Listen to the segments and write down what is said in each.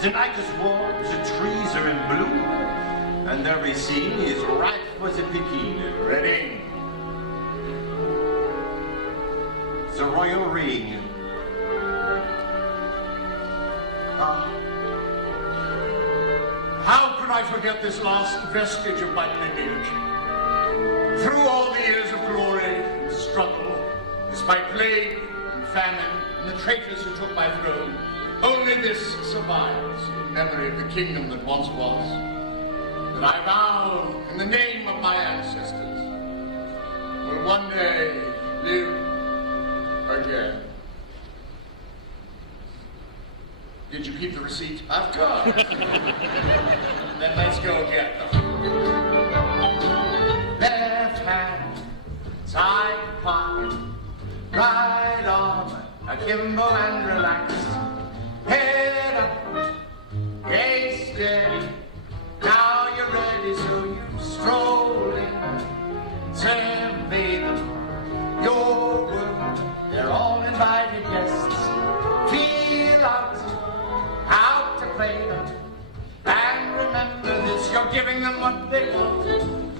The night is warm, the trees are in bloom, and every scene is ripe for the picking. Ready? The royal ring. How could I forget this last vestige of my lineage? Through all the years of glory and struggle, despite plague and famine and the traitors who took my throne, only this survives in memory of the kingdom that once was, that I vow in the name of my ancestors will one day live again. Did you keep the receipt? Of course. Then let's go get them. Left hand, side pocket, right arm, akimbo and relaxed. Head up, gaze steady. Now you're ready, so you stroll in. Survey them, your world. They're all invited guests. Feel out how to play them. And remember this, you're giving them what they want.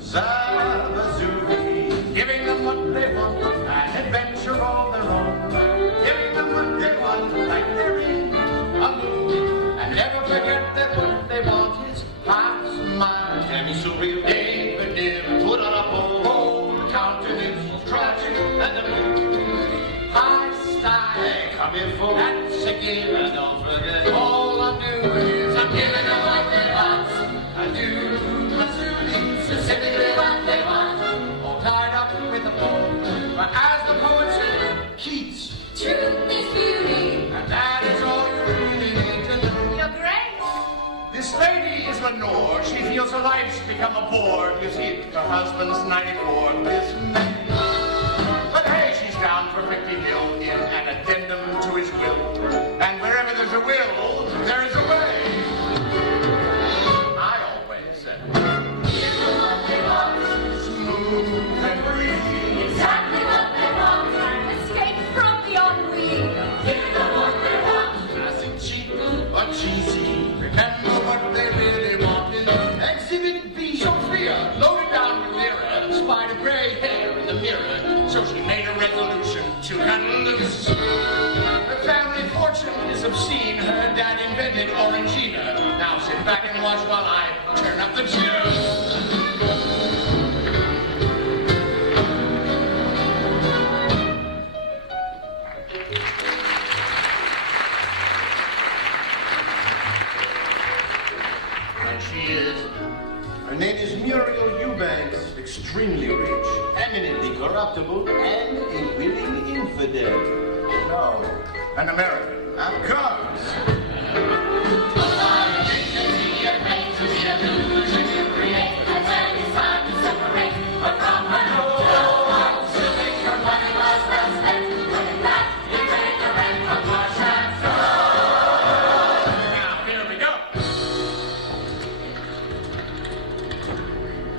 Zabazooey, giving them what they want. An adventure all their own. Giving them what they want, like they're in a movie. And never forget that what they want is half smile. Can you so real? David dear, Put on a pole. bold countenance, tragic and the mood. High style. Hey, come here, folks. That's a given. And don't forget. All I'm doing is I'm giving them what they want. I do my soothing, specifically what they want. All tied up with a bow. But as the poet said, Keats, truth is beauty. And that is all you really need to know. You're great. This lady is Lenore. She feels her life's become a bore. You see, her husband's 94 this May. But hey, she's down for 50 mil in an addendum to his will. And wherever there's a will, there is a way. I always said, give them what they want. Smooth and breezy. Exactly what they want. Escape from the ennui. Give them what they want. Nothing cheap or cheesy. Remember what they really want is Exhibit B. Sophia, loaded down with lira, spied a gray hair in the mirror, so she made a resolution to cut loose. Her family fortune is obscene. Her dad invented Orangina. Now sit back and watch while I turn up the juice. And she is. Her name is Muriel Eubanks, extremely rich, eminently corruptible, and a willing infidel. No, an American. Of course. Now, here we go.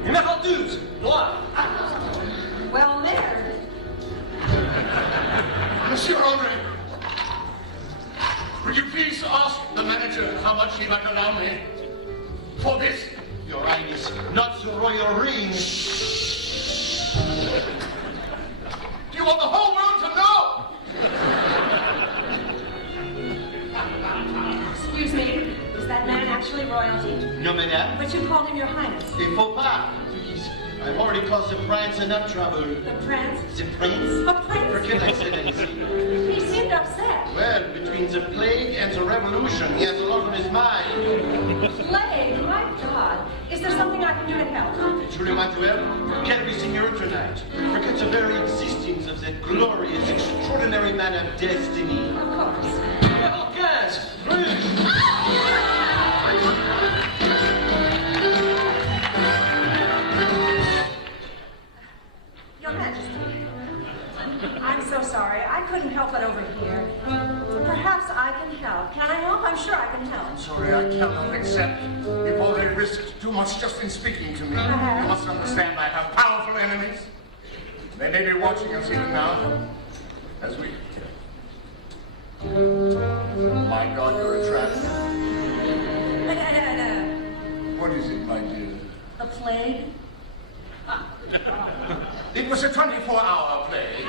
Emeraldus, What? Well, there. Monsieur Henri, would you please ask the manager how much he might allow me for this? Your Highness, not the royal ring. Do you want the whole world to know? Excuse me, is that man actually royalty? No, madame. But you called him your highness. Il faut pas, please. I've already caused the prince enough trouble. The prince? The prince? A prince? Forget I said anything. He seemed upset. Well, between the plague and the revolution, he has a lot on his mind. Plague? My God. Is there something I can do to help? You truly want to help? Forget everything you heard tonight. Forget the very existence of that glorious, extraordinary man of destiny. Of course. Well, guys, Your Majesty, I'm so sorry. I couldn't help it over here. Perhaps I can help. Can I help? I'm sure I can help. I'm sorry, I cannot accept. You've already risked too much just in speaking to me. Uh-huh. You must understand I have powerful enemies. They may be watching us even now, as we... My God, you're a trap. What is it, my dear? The plague? It was a 24-hour plague.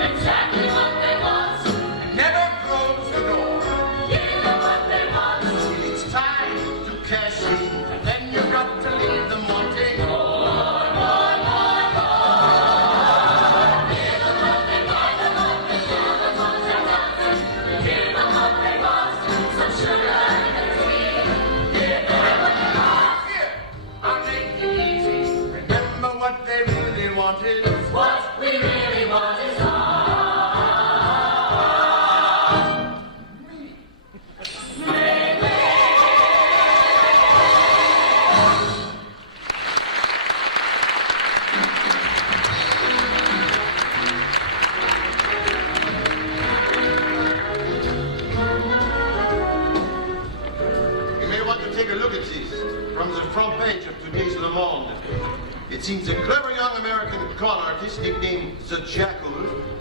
Exactly what they want. Never close the door. Give them what they want. it's time to cash in. Then you've got to leave them wanting. Give them what they want. Some sugar and tea. Give them what they want. Here, I'll make it easy. Remember what they really wanted. What we really want is all. You may want to take a look at this from the front page of today's Le Monde. It seems a clever young American con artist nicknamed the Jackal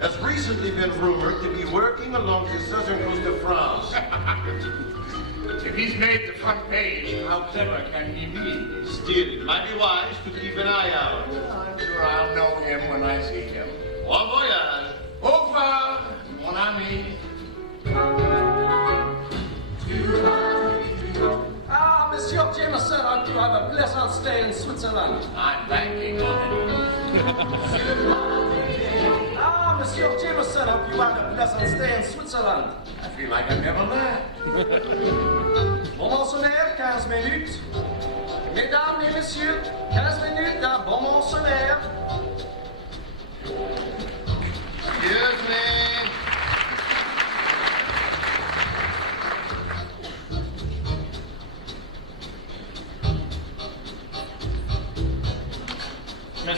has recently been rumored to be working along the southern coast of France. If he's made the front page, how clever can he be? Still, it might be wise to keep an eye out. I'm sure I'll know him when I see him. Bon voyage! Au revoir, mon ami. Ah, Monsieur Jameson, I hope you have a pleasant stay in Switzerland. I'm banking on it. Ah, Monsieur Jameson, I hope you have a pleasant stay in Switzerland. I feel like I've never left. Bon sommaire, 15 minutes. Mesdames et messieurs, 15 minutes d'un bon sommaire. Excuse me.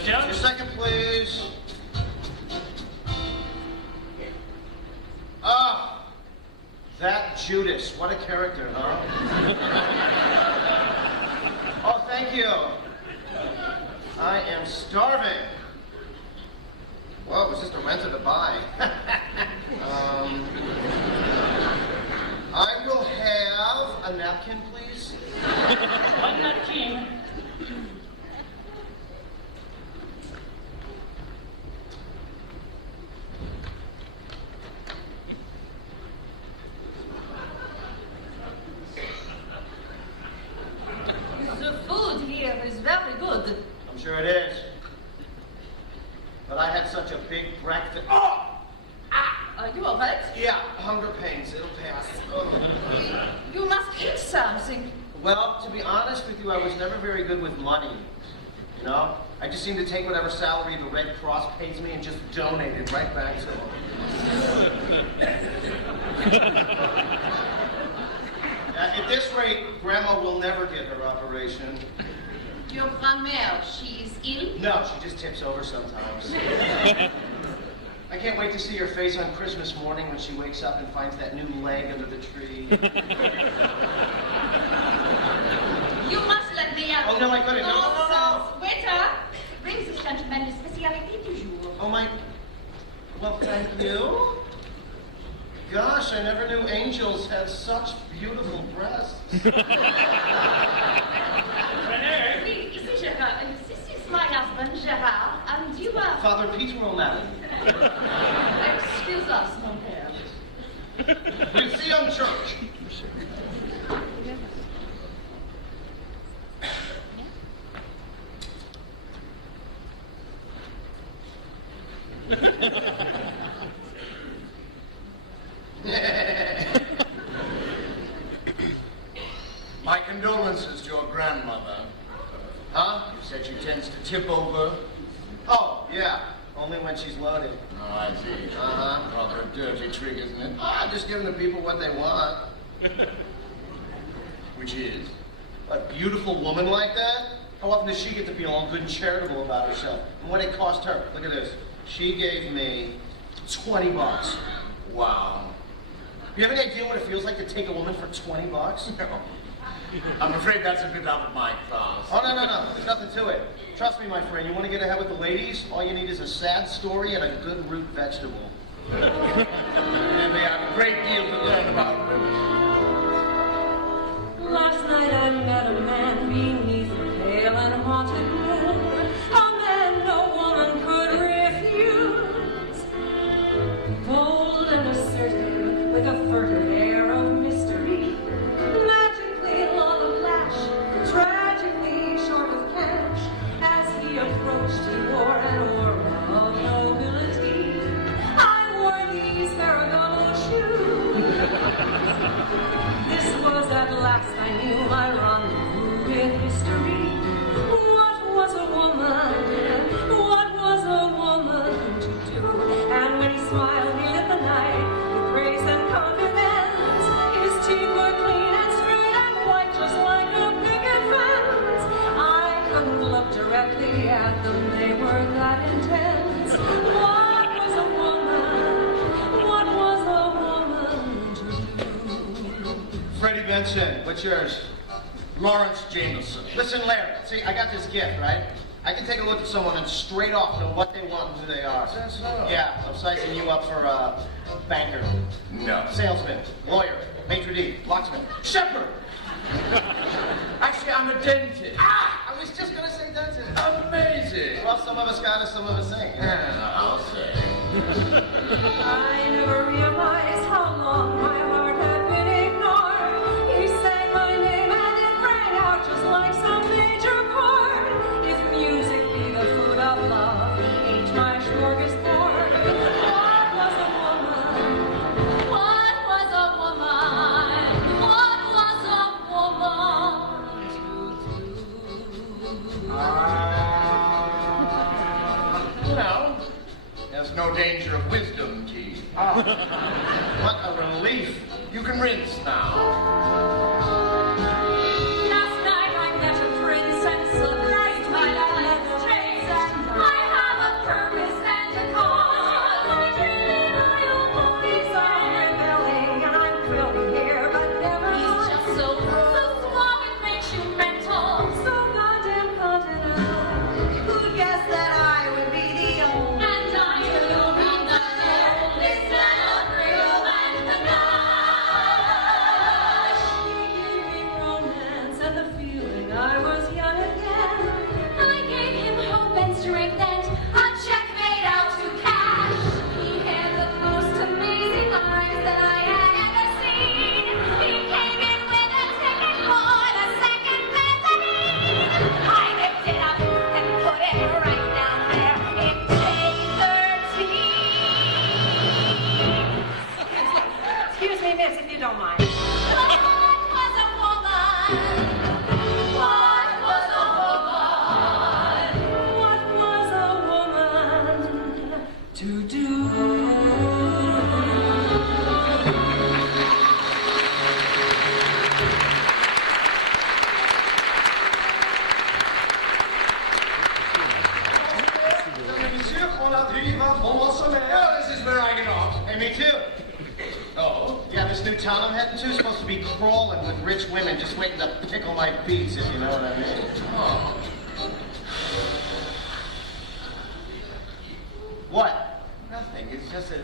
Your second, please. Ah, that Judas. What a character, huh? Oh, thank you. I am starving. Whoa, was this a rent or to buy? I will have a napkin, please. One napkin. The food here is very good. I'm sure it is. But I had such a big breakfast. Oh! Are you alright? Yeah, hunger pains. It'll pass. Oh. You must eat something. Well, to be honest with you, I was never very good with money. You know? I just seem to take whatever salary the Red Cross pays me and just donate it right back to them. If this rate, Grandma will never get her operation. Your grand-mère, she is ill? No, she just tips over sometimes. I can't wait to see her face on Christmas morning when she wakes up and finds that new leg under the tree. You must let me out. Oh, no, I couldn't. No. Waiter, bring this gentleman the spécialité du jour. Oh, my... Well, thank you. Gosh, I never knew angels had such beautiful breasts. Ici, Gérard. This is my husband, Gérard, and you are... Father Peter, madam. Excuse us, mon père. We'll see you in church. My condolences to your grandmother. Huh? You said she tends to tip over. Oh, yeah. Only when she's loaded. Oh, I see. Uh-huh. Rather a dirty trick, isn't it? I'm just giving the people what they want. Which is? A beautiful woman like that? How often does she get to be all good and charitable about herself? And what it cost her? Look at this. She gave me $20. Wow. You have any idea what it feels like to take a woman for $20? No. I'm afraid that's a bit out of my class. Oh, no. There's nothing to it. Trust me, my friend. You want to get ahead with the ladies? All you need is a sad story and a good root vegetable. And they have a great deal to learn about women. Last night I met a man beneath the pale and haunted moon. A man no woman could refuse. Bold and assertive, with a furtive air of mystery. Magically long of lash, tragically short of cash. As he approached, he wore an aura of nobility. I wore these Ferragamo shoes. This was at last I knew my rendezvous with history. What was a woman? What was a woman to do? And when he smiled, he lit the night with grace and confidence. His teeth were clean and straight and white, just like a picket fence. I couldn't look directly at them; they were that intense. What was a woman? What was a woman to do? Freddie Benson, what's yours? Lawrence Jameson. Listen, Larry, see, I got this gift, right? I can take a look at someone and straight off know what they want and who they are. That's so. Yeah, I'm sizing you up for banker, No. salesman, lawyer, maitre d', locksmith, shepherd. Actually, I'm a dentist. I was just gonna say dentist. Amazing. Well, some of us got it, some of us ain't. Yeah, I'll say. I never realized how long my heart had been ignored. He sang my name and it rang out just like some major chord. If music be the food of love, he ate my smorgasbord. What was a woman? What was a woman? What was a woman Well, there's no danger of wisdom teeth. Well, crawling with rich women just waiting to pickle my beats, if you know what I mean. Oh. What? Nothing. It's just that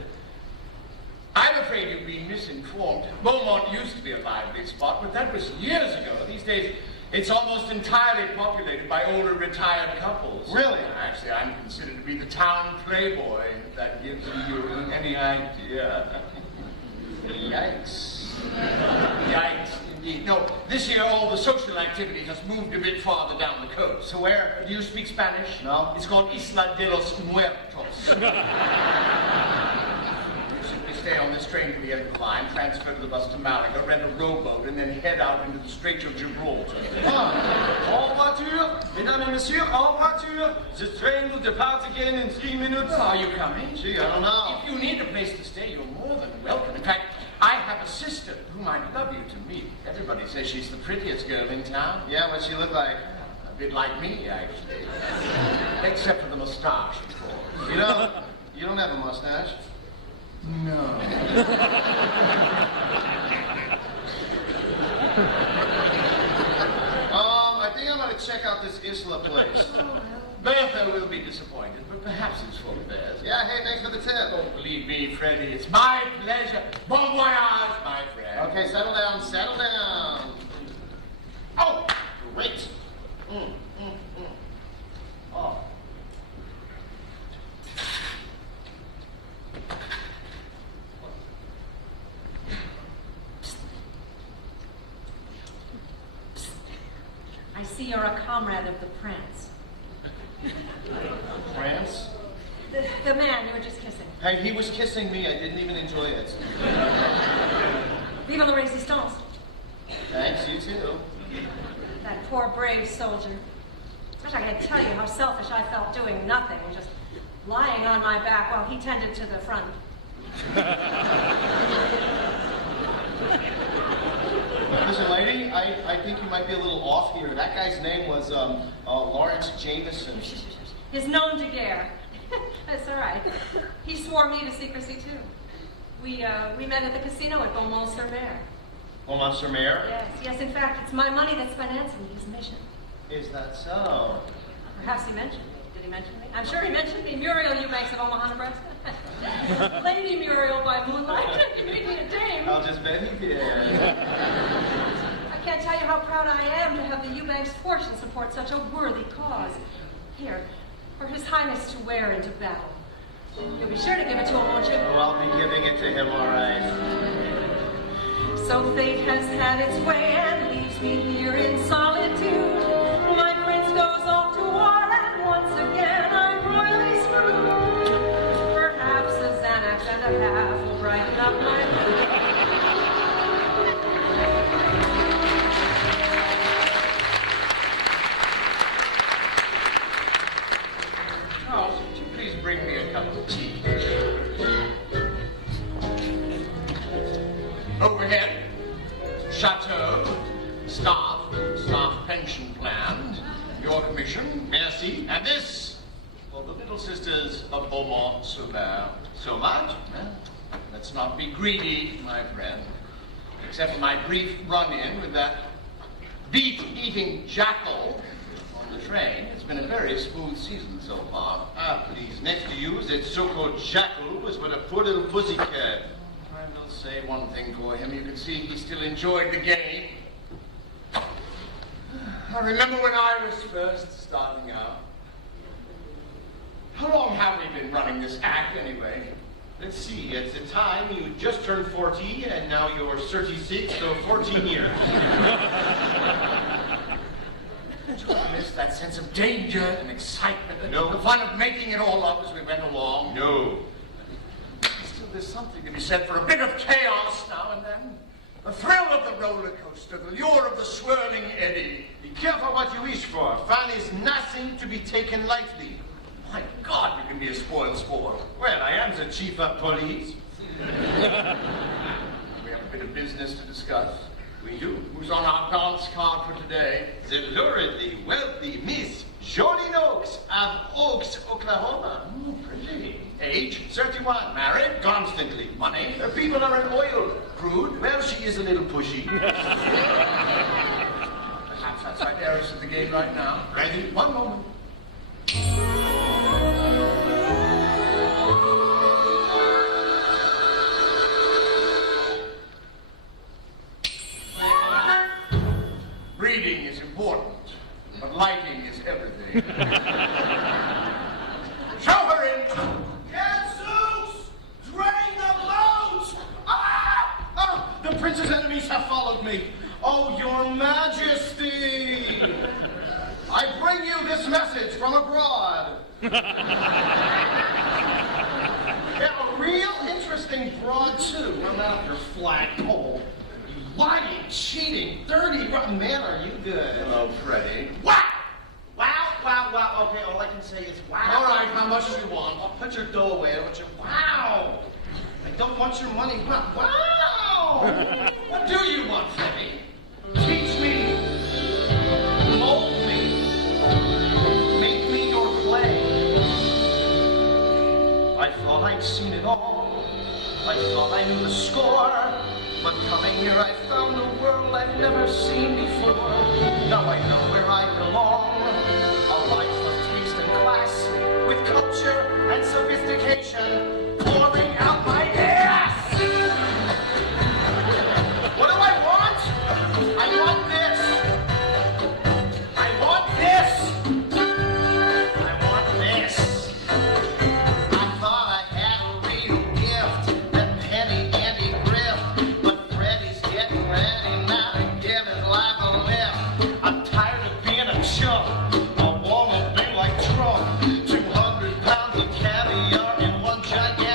I'm afraid you've been misinformed. Beaumont used to be a lively spot, but that was years ago. These days, it's almost entirely populated by older retired couples. Really? Actually, I'm considered to be the town playboy, if that gives you any idea. Yikes. Yikes, indeed. No, this year all the social activity has moved a bit farther down the coast. So where? Do you speak Spanish? No. It's called Isla de los Muertos. You simply stay on this train to the end of the line, transfer to the bus to Malaga, rent a rowboat, and then head out into the Straits of Gibraltar. En voiture, mesdames et messieurs, en voiture. The train will depart again in 3 minutes. Are you coming? Gee, I don't know. If you need a place to stay, you're more than welcome. In fact, I have a sister whom I'd love you to meet. Everybody says she's the prettiest girl in town. Yeah, what's she look like? A bit like me, actually. Except for the mustache, of course. You don't have a mustache. No. I think I'm gonna check out this Isla place. Bertha will be disappointed, but perhaps it's for the best. Yeah, hey, thanks for the tip. Don't believe me, Freddie. It's my pleasure. Bon voyage, my friend. Okay, settle down, settle down. Oh, great. Oh. I see you're a comrade of the Prince. France? The man you were just kissing. Hey, he was kissing me. I didn't even enjoy it. Vive la Resistance. Thanks, you too. That poor brave soldier. Wish I could tell you how selfish I felt doing nothing, just lying on my back while he tended to the front. Listen, lady, I think you might be a little off here. That guy's name was Lawrence Jameson. His nom de guerre. That's all right. He swore me to secrecy too. We met at the casino at Beaumont-sur-Mer. Beaumont-sur-Mer? Yes. In fact, it's my money that's financing his mission. Is that so? Perhaps he mentioned me. Did he mention me? I'm sure he mentioned me. Muriel Eubanks of Omaha, Nebraska. Lady Muriel by moonlight. You made me a dame. I'll just bet he did. I can't tell you how proud I am to have the Eubanks fortune support such a worthy cause. Here, for His Highness to wear into battle. You'll be sure to give it to him, won't you? Oh, I'll be giving it to him, all right. So fate has had its way and leaves me here in solitude. My prince goes off to war and once again I'm royally screwed. Perhaps a Xanax and a half will brighten up my mood. Charles, would you please bring me a cup of tea? Overhead, chateau, staff pension plan, your commission, merci, and this for the Little Sisters of Beaumont-sur-Mer. So much? Well, let's not be greedy, my friend. Except for my brief run-in with that beef-eating jackal on the train, it's been a very smooth season so far. Ah, please, next to you, that so-called jackal was but a poor little pussycat. I will say one thing for him. You can see he still enjoyed the game. I remember when I was first starting out. How long have we been running this act anyway? Let's see, at the time you just turned 40, and now you're 36, so 14 years. Don't you miss that sense of danger and excitement and No. the fun of making it all up as we went along? No. Still, there's something to be said for a bit of chaos now and then. The thrill of the roller coaster, the lure of the swirling eddy. Be careful what you wish for. Fun is nothing to be taken lightly. My God, you can be a spoiled sport. Well, I am the chief of police. We have a bit of business to discuss. We do. Who's on our dance card for today? The luridly wealthy Miss Jolene Oaks of Oaks, Oklahoma. Pretty. Age? 31. Married? Constantly. Money? Her people are in oil. prude. Well, she is a little pushy. Perhaps that's right there is at the gate right now. Ready? One moment. Reading is important, but lighting is everything. Show her in! Jesus! Drain the loads! Ah! Ah! The prince's enemies have followed me. Oh, your majesty! I bring you this message from abroad. Yeah, a real interesting broad, too. Run that up your flagpole. You lying, cheating, dirty, rotten man, are you good? Hello, Freddie. Wow! Wow, wow, wow. Okay, all I can say is wow. All right, how much do you want? Oh, put your dough away. I want your wow. I don't want your money. Wow. What do you want, Freddie? Teach me. Mold me. Make me your clay. I thought I'd seen it all. I thought I knew the score. But coming here, I found a world I've never seen before. Now I know where I belong. A life of taste and class, with culture and sophistication pouring out my ass. What do I want? I want this. I want this. I want this. I thought I had a real gift, that penny Andy grift, but Freddie's getting ready now to give his life a lift. I'm tired of being a chump. I want to be like Trump. 200 pounds of caviar in one gigantic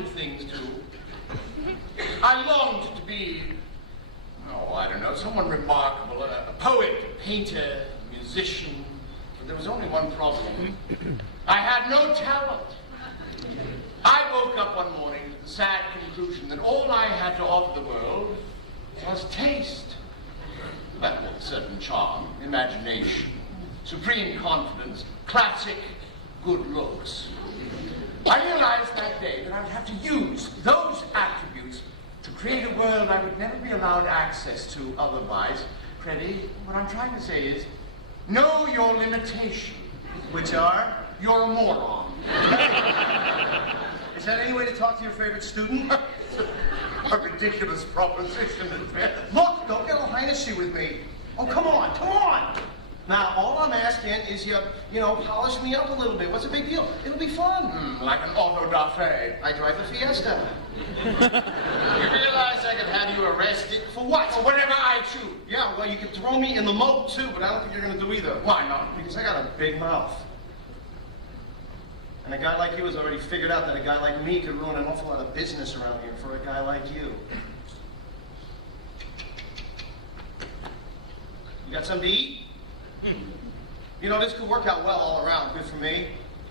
wanted things to. I longed to be, oh, I don't know, someone remarkable, a poet, a painter, a musician. But there was only one problem. I had no talent. I woke up one morning to the sad conclusion that all I had to offer the world was taste. Well, with a certain charm, imagination, supreme confidence, classic good looks. I realized that day that I would have to use those attributes to create a world I would never be allowed access to otherwise. Freddie, what I'm trying to say is, know your limitations. Which are? You're a moron. Is that any way to talk to your favorite student? A ridiculous proposition. Look, don't get all highnessy with me. Oh, come on, come on. Now, all I'm asking is you polish me up a little bit. What's the big deal? It'll be fun. Like an auto da fe. I drive a Fiesta. You realize I could have you arrested? For what? For whatever I choose. Yeah, well, you could throw me in the moat, too, but I don't think you're going to do either. Why not? Because I got a big mouth. And a guy like you has already figured out that a guy like me could ruin an awful lot of business around here for a guy like you. You got something to eat? You know, this could work out well all around. Good for me,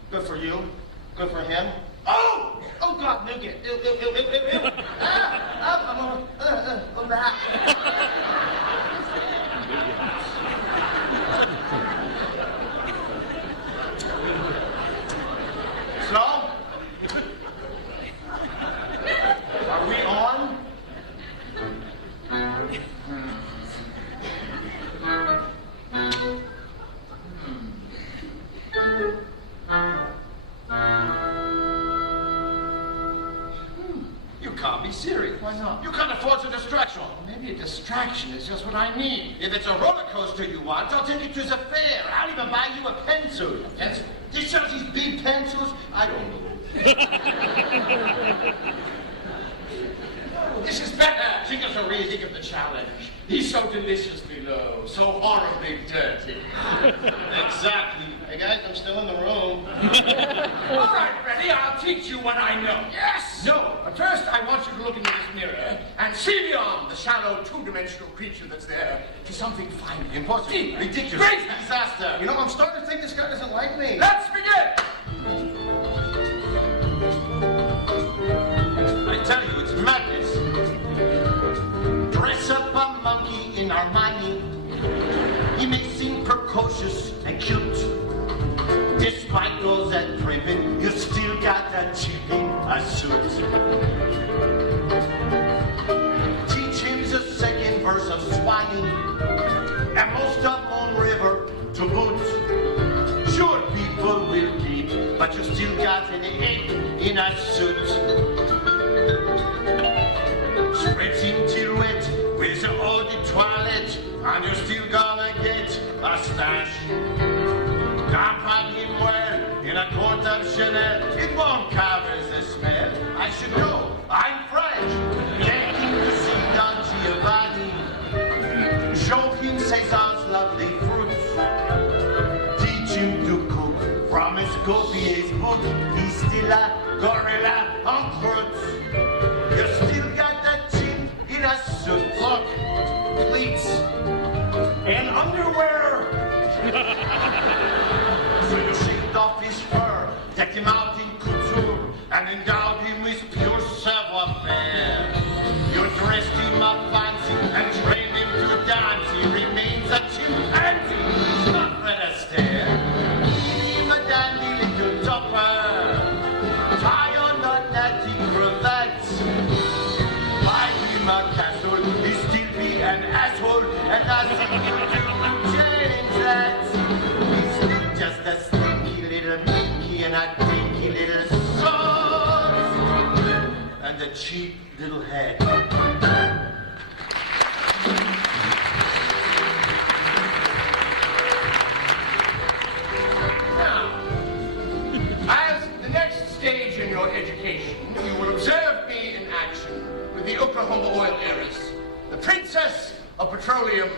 good for you, good for him. Oh! Oh, God, nougat. Ew, ew, ew, ew, ew, ew. I'm back. So? Are we on? You can't be serious. Why not? You can't afford a distraction. Maybe a distraction is just what I need. If it's a roller coaster you want, I'll take you to the fair. I'll even buy you a pencil. A pencil? These are these big pencils? I don't know. This is better. Think of the raising of the challenge. He's so deliciously low, so horribly dirty. Exactly. Hey guys, I'm still in the room. All right, Freddie, I'll teach you what I know. Yes! No, but first I want you to look into this mirror and see beyond the shallow, two-dimensional creature that's there to something finer. Impossible. Deep. Ridiculous. Great. Disaster. You know, I'm starting to think this guy doesn't like me. Let's begin! I tell you, it's madness. Dress up a monkey in Armani. He may seem precocious and cute. Despite all that primping, you still got that chip in a suit. Teach him the second verse of Swanee, and most of Moon River to boot. Sure, people will keep, but you still got an ape in a suit. Spreads him till wet with the eau de toilette, and you're still gonna get a stash. Compound him well in a quart of Chanel. It won't cover the smell. I should know. I'm French. Take him to see Don Giovanni. Show him César's lovely fruits. Teach him to cook from his copier's book. He's still a gorilla on fruits. You still got that chip in a suit. Look, pleats and underwear. So you shaved off his fur, decked him out in couture, and endowed him with pure savoir-faire. You dressed him up fancy and trained him to dance. He remains a chimpanzee. He's not Fred Astaire. Leave a dandy little topper. Tie on a natty cravat. Buy him a castle. He'll still be an asshole, and nothing you do will change that. Just a stinky little minky and a dinky little sauce and a cheap little head. Now, as the next stage in your education, you will observe me in action with the Oklahoma oil heiress, the princess of petroleum,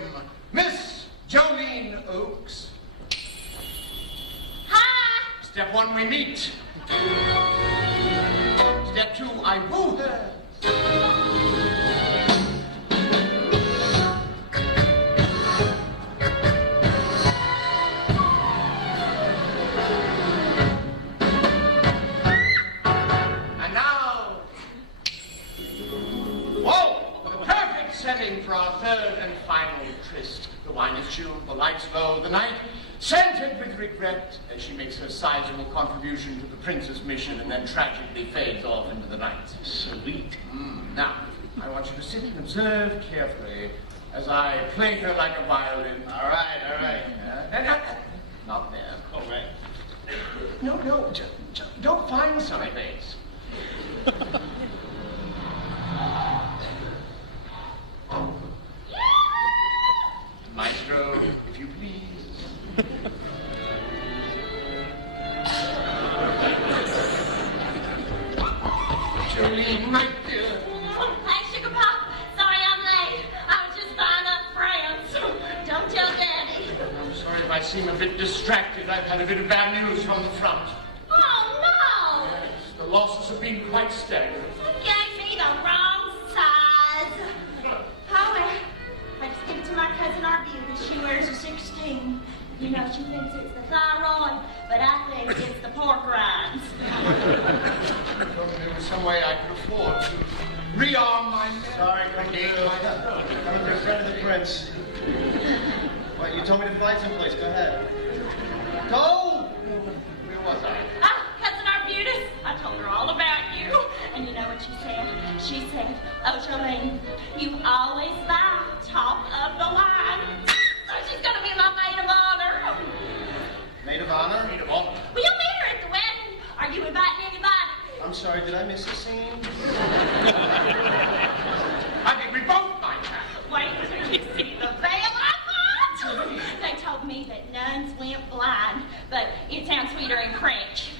Miss Jolene Oakes. Step one, we meet. Step two, I chill, the lights low, the night scented with regret as she makes her sizable contribution to the prince's mission and then tragically fades off into the night. Sweet. Now, I want you to sit and observe carefully as I play her like a violin. All right. Not there. All right. No, don't find sunny face. Maestro, if you please. Jolene, my dear. Hey, Sugar Pop. Sorry I'm late. I was just buying up friends. Don't tell Daddy. I'm sorry if I seem a bit distracted. I've had a bit of bad news from the front. Oh, no. Yes, the losses have been quite staggering. You gave me the wrong size. Oh, well. I just give it to my cousin Arbutus. She wears a 16. You know, she thinks it's the thyroid, but I think it's the pork rinds. If there was some way I could afford to rearm my men. Sorry, regain my throat. Coming to a friend of the prince. What, you told me to find someplace. Go ahead. Go! Where was I? Ah, cousin Arbutus, I told her all about you. And you know what she said? She said, oh, Jolene, you always buy top of the line. So she's gonna be my maid of honor. Maid of honor? Maid of honor. Will you meet her at the wedding? Are you inviting anybody? I'm sorry, did I miss a scene? I think we both might have. Wait till you see the veil I bought. They told me that nuns went blind, but it sounds sweeter in French.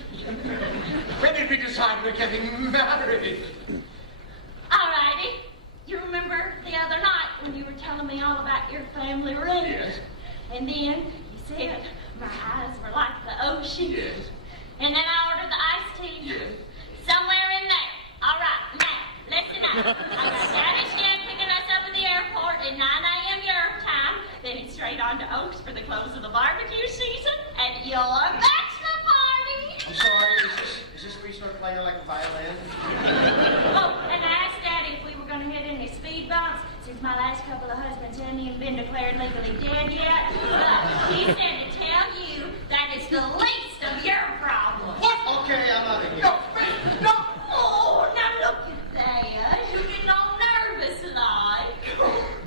When did we decide we're getting married? Alrighty. You remember the other night when you were telling me all about your family ring? Yes. And then you said my eyes were like the ocean. Yes. And then I ordered the iced tea. Yes. Somewhere in there. All right, now, listen up. I got Daddy Shan picking us up at the airport at 9 a.m. your time. Then it's straight on to Oaks for the close of the barbecue season and your bachelor party. I'm sorry, is this where you start playing like a violin? Oh, and I asked Daddy if we were going to hit any speed bumps since my last couple of husbands hadn't even been declared legally dead yet. He said to tell you that it's the least of your problems. What? Okay, I'm out of here. No, no! Oh, now look at that. You're getting all nervous like.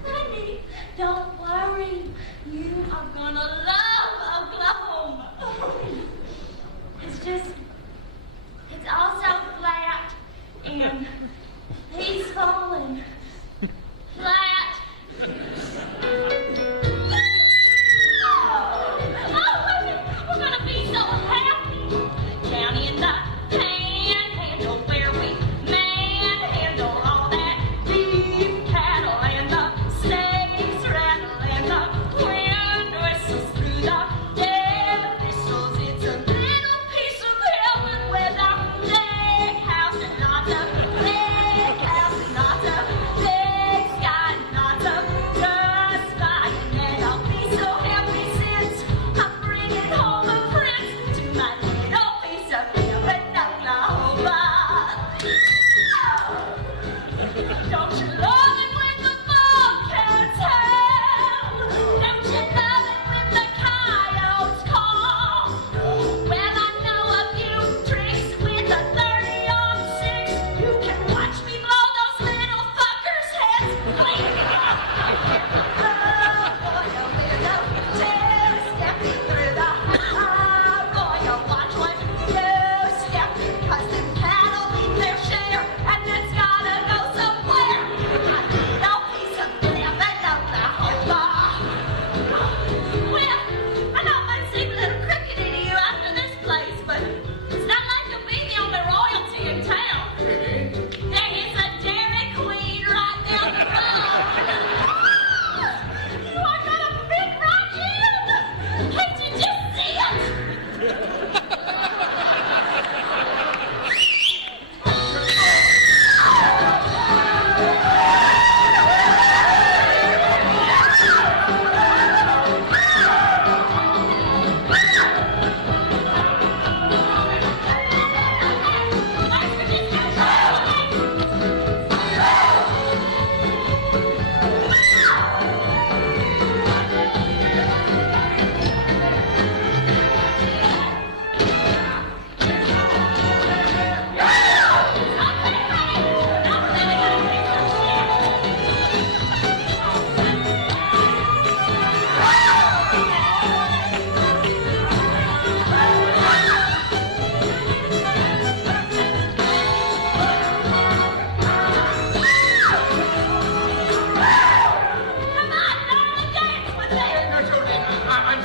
Honey, don't worry. You are going to love Oklahoma. It's all so flat and peaceful and flat.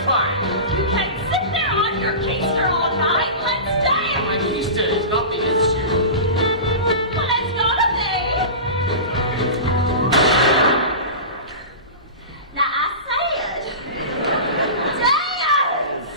fine. You can sit there on your keister all night. Let's dance. My keister is not the issue. Well, it's gonna be. Now, I said, dance.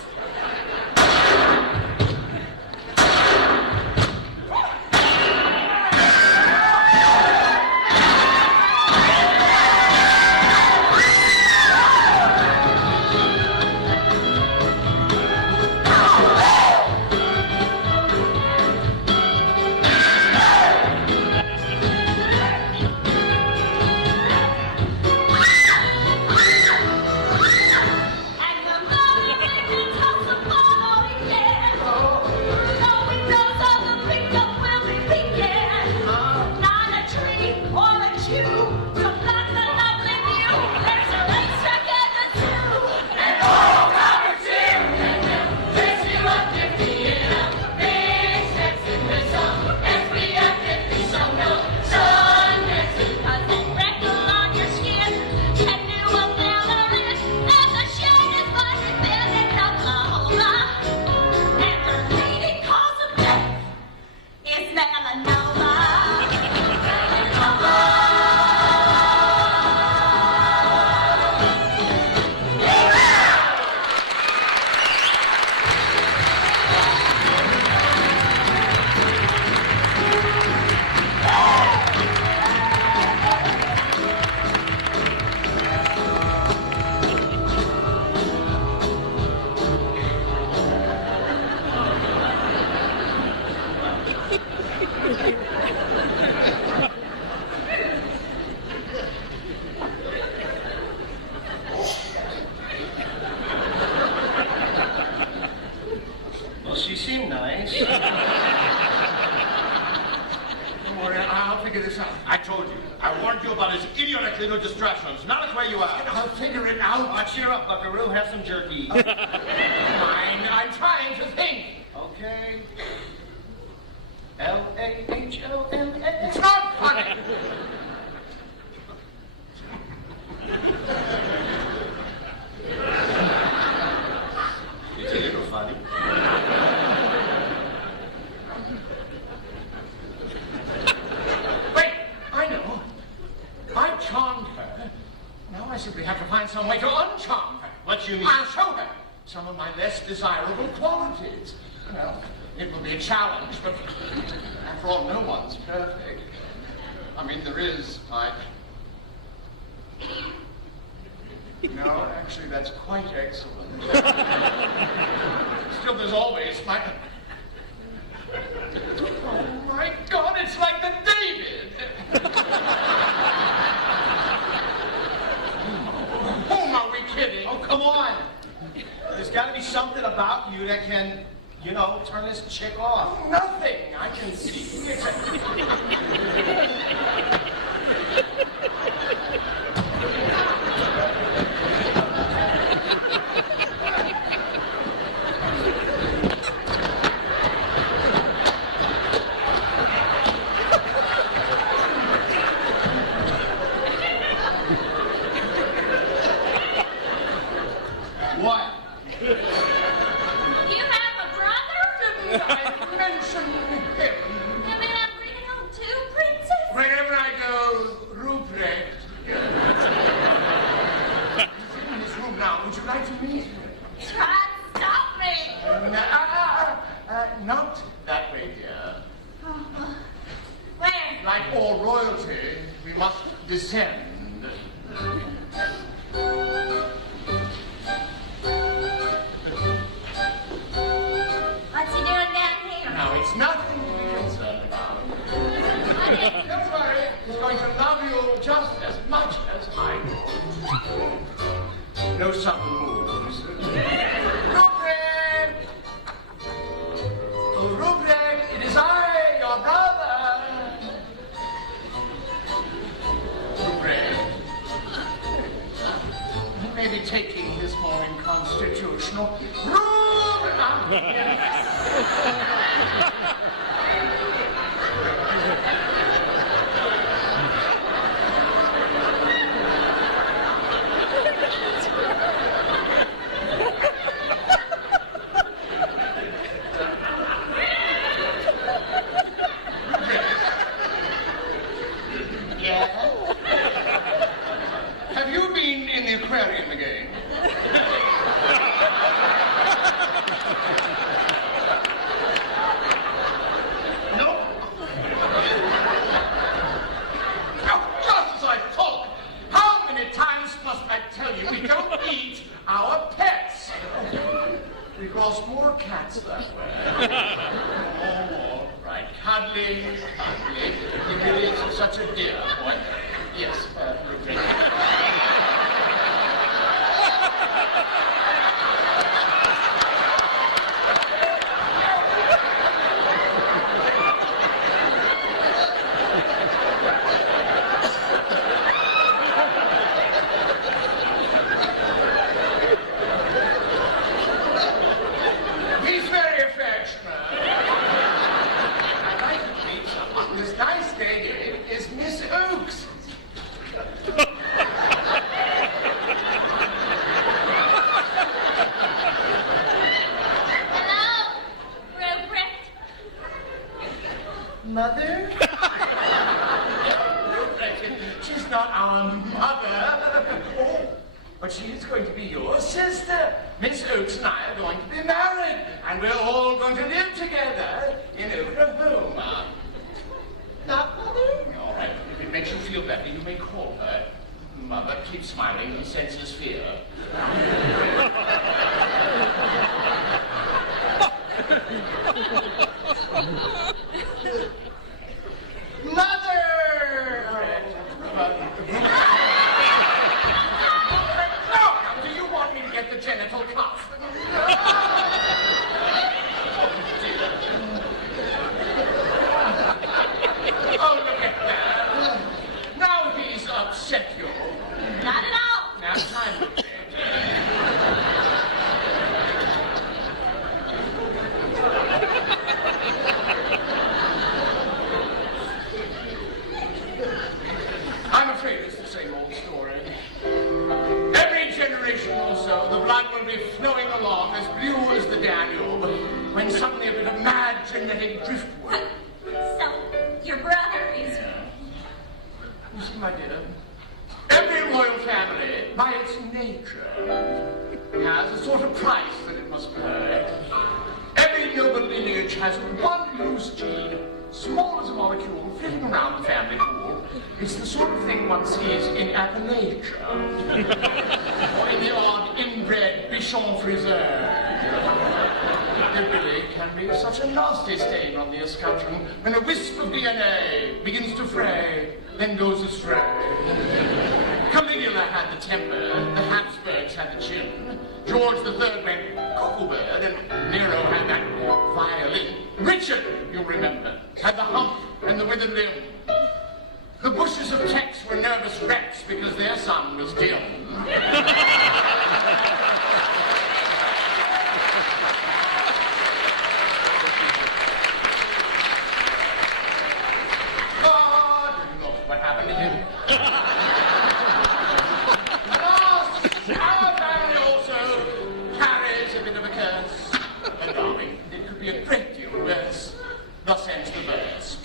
Well, she seemed nice. Don't worry, I'll figure this out. I told you. I warned you about his idiotic little distractions. Now look where you are. I'll figure it out. Oh, cheer up, Buckaroo. Have some jerky. Fine, I'm trying to think. Okay. L-A-H-O-L-A. It's not funny. It's a little funny. Wait, I know. I charmed her. Now I simply have to find some way to uncharm her. What you mean? I'll show her some of my less desirable qualities. Well, it will be a challenge, but after all, no one's perfect. I mean, there is, No, actually, that's quite excellent. Still, there's always my... Oh, my God, it's like the David! Whom are we kidding? Oh, come on. There's got to be something about you that can, turn this chick off. Nothing I can see. What? You have a brother? Didn't I mention him? You mean I'm bringing home two princes? Wherever I go, Ruprecht. He's in his room now. Would you like to meet him? Try to stop me. Not that way, dear. Where? Like all royalty, we must descend. What's he doing down here? Now, it's nothing to be concerned about. What is Don't worry, he's going to love you just as much as I do. No sudden moves. Ruprecht! Oh, Ruprecht, it is I, your brother. Ruprecht. He may be taking his morning constitutional. We've lost more cats that way. More. Right. Cuddly. He really is such a dear boy. Yes, he's very affectionate. I'd like to meet someone. This nice lady is Miss Oakes. Hello, Rupert. Mother? She's not our mother. Oh, but she is going to be your sister. Miss Oakes and I are going to be married, and we're all going to live together in Oklahoma. Not Mother? All right, if it makes you feel better, you may call her Mother. Keep smiling and senses fear. Mother! Now, do you want me to get the genital cuff? Oh, look at that. Now he's upset you. Not at all. Now time to change. I'm afraid it's the same old story. Every generation or so, the blood will be flowing along as blue as the Danube, when suddenly a bit of mad genetic driftwood. So, your brother is... You see, my dear, every royal family, by its nature, has a sort of price that it must pay. Every noble lineage has one loose gene, small as a molecule, flitting around the family pool. It's the sort of thing one sees in Appalachia, or in the odd inbred Bichon friseur. There really can be such a nasty stain on the escutcheon when a wisp of DNA begins to fray, then goes astray. Caligula had the temper, the Habsburgs had the chin, George III went cuckoo bird, and Nero had that violin. Richard, you'll remember, had the hump and the withered limb. The bushes of Tex were nervous wrecks because their sun was dim. Oh, look what happened to him. And our family also carries a bit of a curse. And darling, it could be a great deal worse. Thus ends the verse.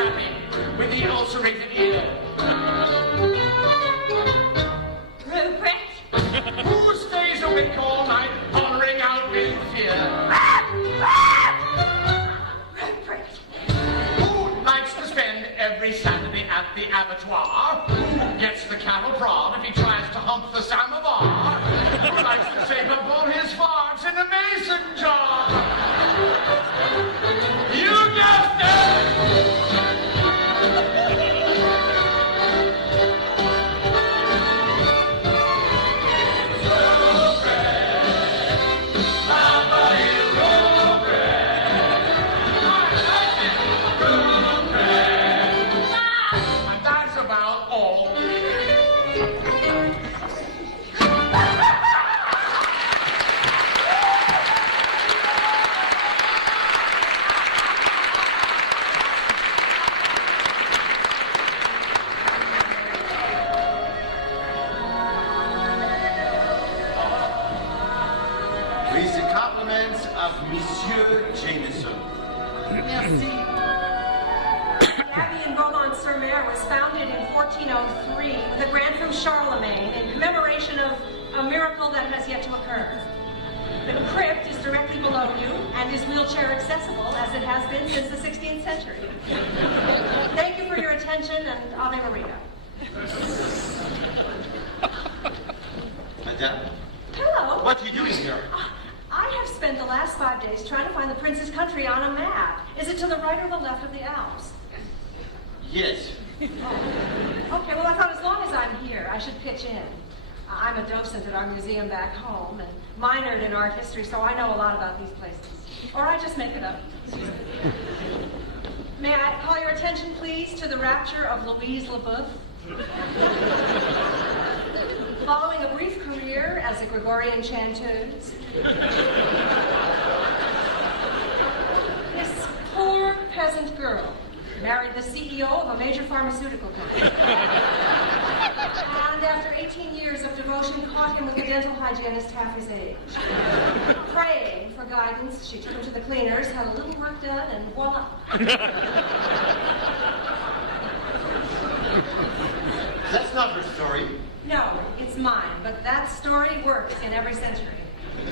chappie with the ulcerated ear. Rupert. Who stays awake all night, hollering out in fear? Rupert. Who likes to spend every Saturday at the abattoir? Who gets the cattle prod if he tries to hump the samovar? Who likes to save up all his farms in a mason jar? You guessed it! With the compliments of Monsieur Jameson. Merci. The Abbey in Beaumont-sur-Mer was founded in 1403 with a grant from Charlemagne in commemoration of a miracle that has yet to occur. The crypt is directly below you and is wheelchair accessible as it has been since the 16th century. Thank you for your attention and Ave Maria. Madame, Hello. what are you doing here? I have spent the last 5 days trying to find the prince's country on a map. Is it to the right or the left of the Alps? Yes. Okay, well, I thought as long as I'm here, I should pitch in. I'm a docent at our museum back home and minored in art history, so I know a lot about these places. Or I just make it up. May I call your attention, please, to the rapture of Louise LeBoeuf? Following a brief career as a Gregorian chanteuse, this poor peasant girl married the CEO of a major pharmaceutical company. And after 18 years of devotion, caught him with a dental hygienist half his age. Praying for guidance, she took him to the cleaners, had a little work done, and voila. That's not her story. No, it's mine, but that story works in every century.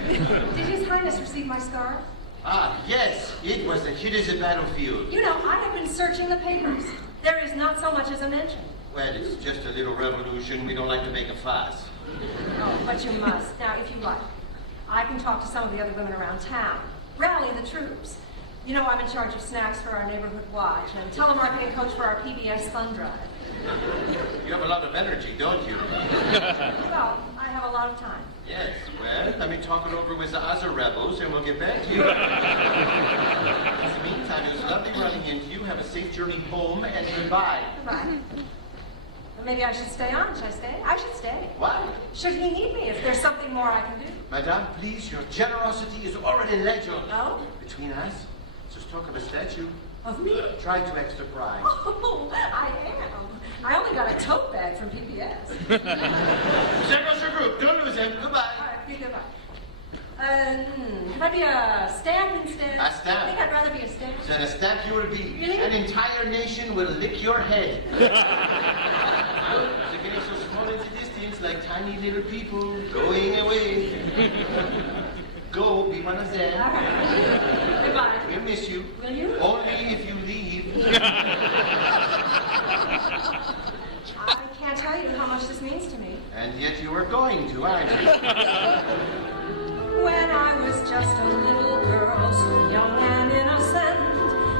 Did His Highness receive my scarf? Ah, yes. It was the hit as a battlefield. You know, I have been searching the papers. There is not so much as a mention. Well, it's just a little revolution. We don't like to make a fuss. Oh, but you must. Now, if you like, I can talk to some of the other women around town. Rally the troops. You know, I'm in charge of snacks for our neighborhood watch and telemarketing coach for our PBS fund drive. You have a lot of energy, don't you? Well, I have a lot of time. Yes. Well, let me talk it over with the other rebels, and we'll get back to you. In the meantime, it was lovely running into you. Have a safe journey home, and goodbye. Goodbye. Well, maybe I should stay on. Should I stay? I should stay. Why? Should he need me if there's something more I can do? Madame, please, your generosity is already legend. Oh? Between us, just talk of a statue. Of me? Try to extra prize. Oh, I am. I only got a tote bag from PBS. There goes your group. Don't lose him. Goodbye. All right, be goodbye. Can I be a stamp instead? A stamp? I think I'd rather be a stamp. Then a stamp you will be. Really? An entire nation will lick your head. They're getting so small in the distance, like tiny little people going away. Go, be one of them. All right. Goodbye. We'll miss you. Will you? Only if you leave. I can't tell you how much this means to me. And yet you are going to, aren't you? When I was just a little girl, so young and innocent,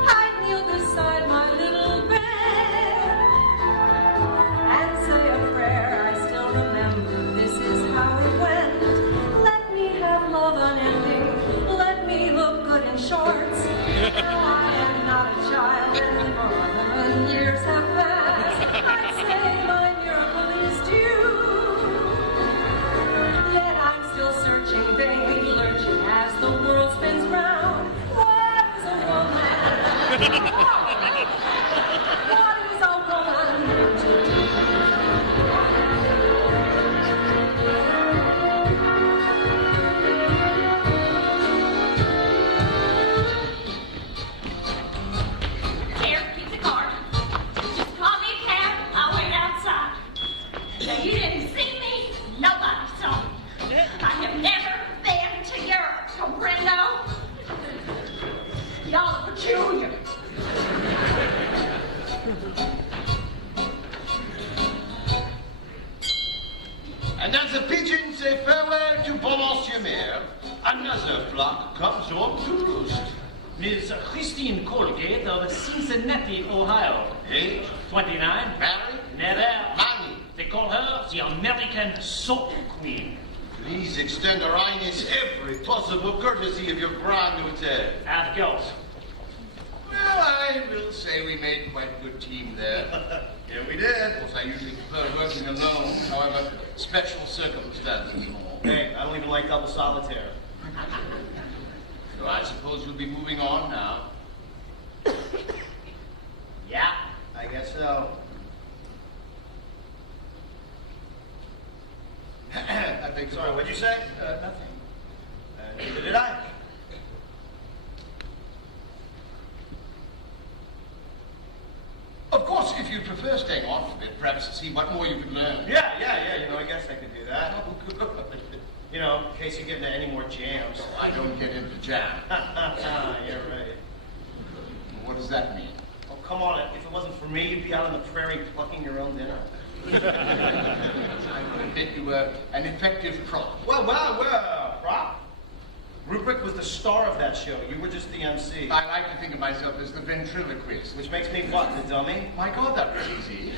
I'd kneel beside my little bed and say a prayer. I still remember this is how it went. Let me have love unending. Let me look good in shorts. Now I am not a child. And as the pigeons say farewell to Bon-Monsieur-Mere, another flock comes home to roost. Ms. Christine Colgate of Cincinnati, Ohio. Age? 29. Married? Never. Money? They call her the American Soap Queen. Please extend Her Highness every possible courtesy of your grand hotel. Of course. Well, I will say we made quite a good team there. Yeah, we did. Of course, I usually prefer working alone, however, special circumstances. Hey, I don't even like double solitaire. So I suppose you'll be moving on now. Yeah, I guess so. I beg Sorry, what'd you say? Nothing. Neither did I. Of course, if you prefer staying on for a bit, perhaps to see what more you can learn. Yeah, I guess I could do that. Oh, good. You know, in case you get into any more jams. I don't get into jam. Yeah, right. What does that mean? Oh, come on. If it wasn't for me, you'd be out on the prairie plucking your own dinner. I would admit you were an effective prop. Well, prop. Rupert was the star of that show. You were just the MC. I like to think of myself as the ventriloquist. Which makes me what, the dummy? My God, that was easy.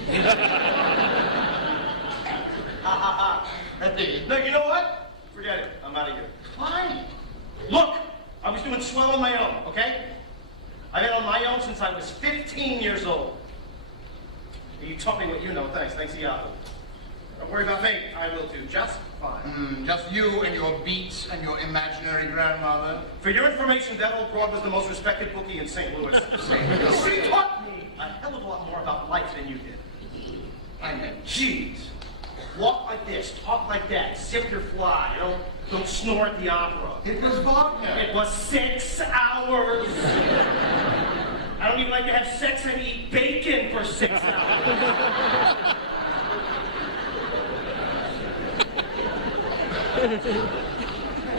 No, you know what? Forget it. I'm out of here. Fine. Look, I was doing swell on my own, okay? I've been on my own since I was 15 years old. You taught me what you know. Thanks, Yahoo. Don't worry about me. I will do just fine. Just you and your beats and your imaginary grandmother. For your information, that old broad was the most respected bookie in St. Louis. She taught me a hell of a lot more about life than you did. I meant, Jeez. Walk like this, talk like that, zip your fly, don't snore at the opera. it was Wagner. It was 6 hours. I don't even like to have sex and eat bacon for 6 hours.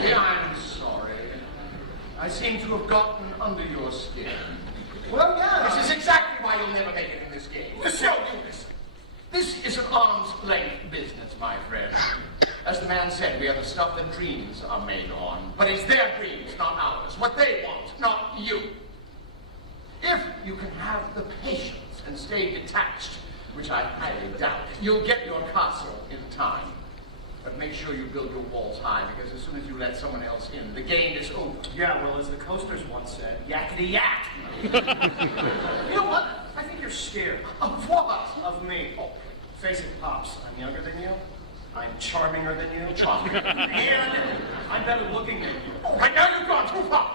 Yeah, I'm sorry. I seem to have gotten under your skin. Well, yeah. This is exactly why you'll never make it in this game. Listen, this is an arm's length business, my friend. As the man said, we are the stuff that dreams are made on. But it's their dreams, not ours. What they want, not you. If you can have the patience and stay detached, which I highly doubt, you'll get your castle in time. But make sure you build your walls high, because as soon as you let someone else in, the game is over. Yeah, well, as the coasters once said, yakety yak. You know what? I think you're scared. Of what? Of me. Oh, face it, Pops. I'm younger than you. I'm charminger than you. Charming. And I'm better looking than you. Oh, right now you've gone too far.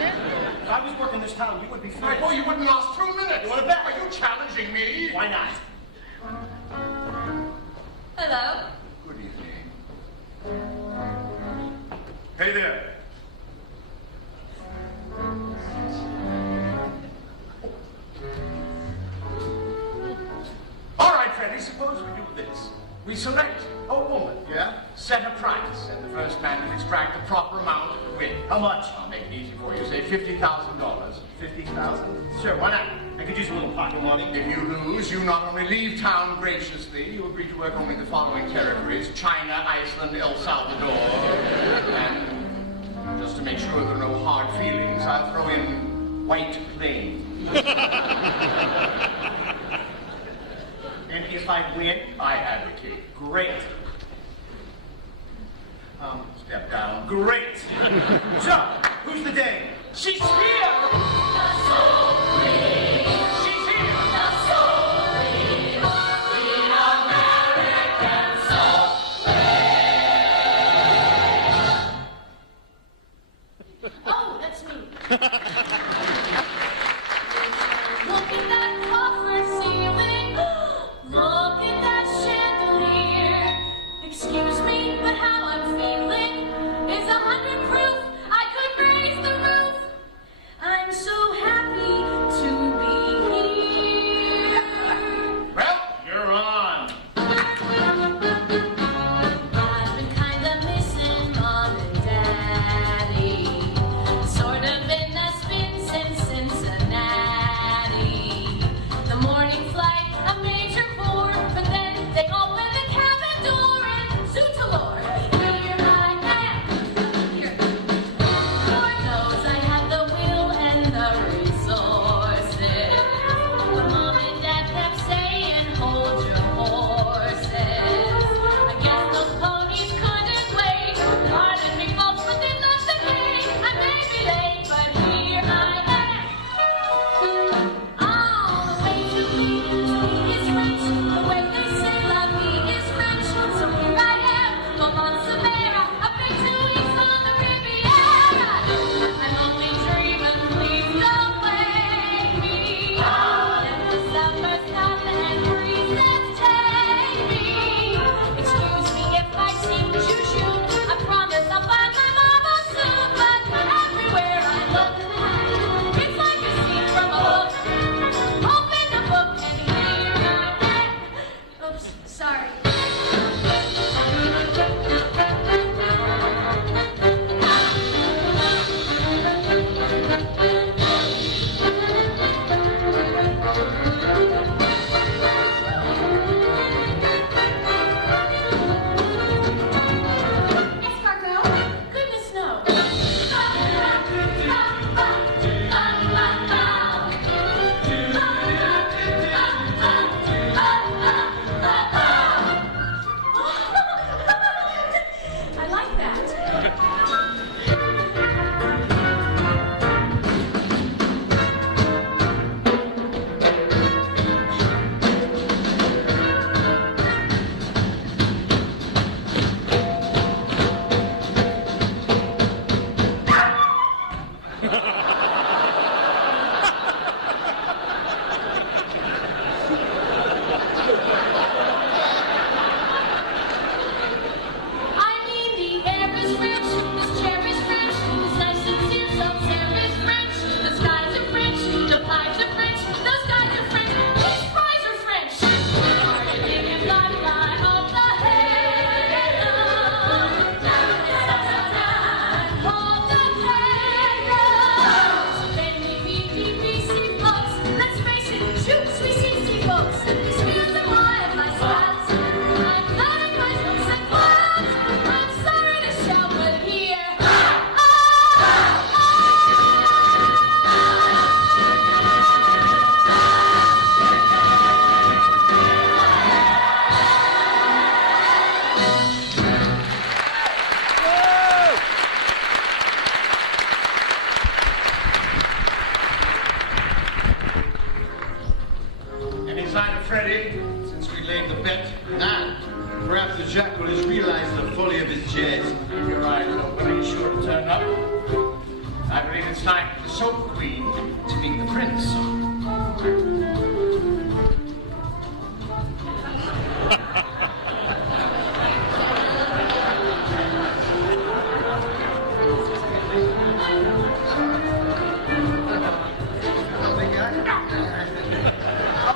If I was working this town, you would be My free. boy, you wouldn't last 2 minutes. You want to bet? Are you challenging me? Why not? Hello? Good evening. Hey there. All right, Freddie, suppose we do this. We select a woman. Yeah? Set a price, and the first man to extract the proper amount wins. How much? I'll make it easy for you. Say $50,000. 50,000? Sure, why not? I could use a little pocket money. If you lose, you not only leave town graciously, you agree to work only the following territories: China, Iceland, El Salvador. And just to make sure there are no hard feelings, I'll throw in White Plains. And if I win, I advocate. great. Step down. Great. So, who's the dame? She's here! She's here! Oh, that's me. Look at that coffer ceiling. Look at that chandelier. Freddie, since we laid the bet. Perhaps the jackal has realized the folly of his jest. You're right, nobody sure to turn up. I believe it's time for the Soap Queen to meet the Prince.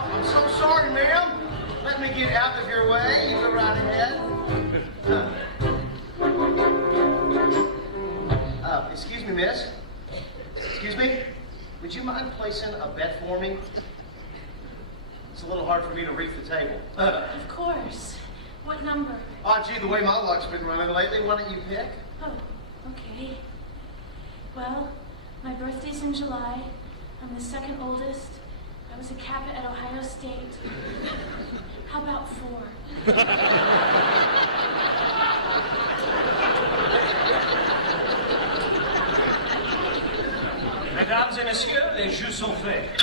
I'm so sorry, ma'am. Let me get out of your way. You go right ahead. Excuse me, miss. Excuse me. Would you mind placing a bet for me? It's a little hard for me to reach the table. Of course. What number? Oh, gee, the way my luck's been running lately, why don't you pick? Oh, okay. Well, my birthday's in July. I'm the second oldest. I was a captain at Ohio State. How about 4? Mesdames et messieurs, les jeux sont faits.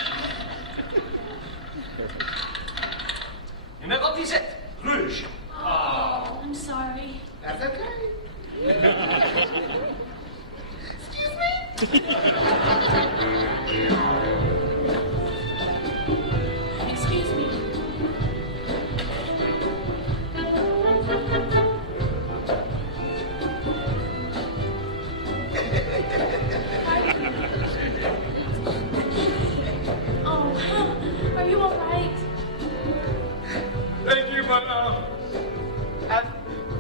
Numéro 17, rouge. Oh, I'm sorry. That's okay. Excuse me? Excuse me. Oh, are you all right? Thank you, but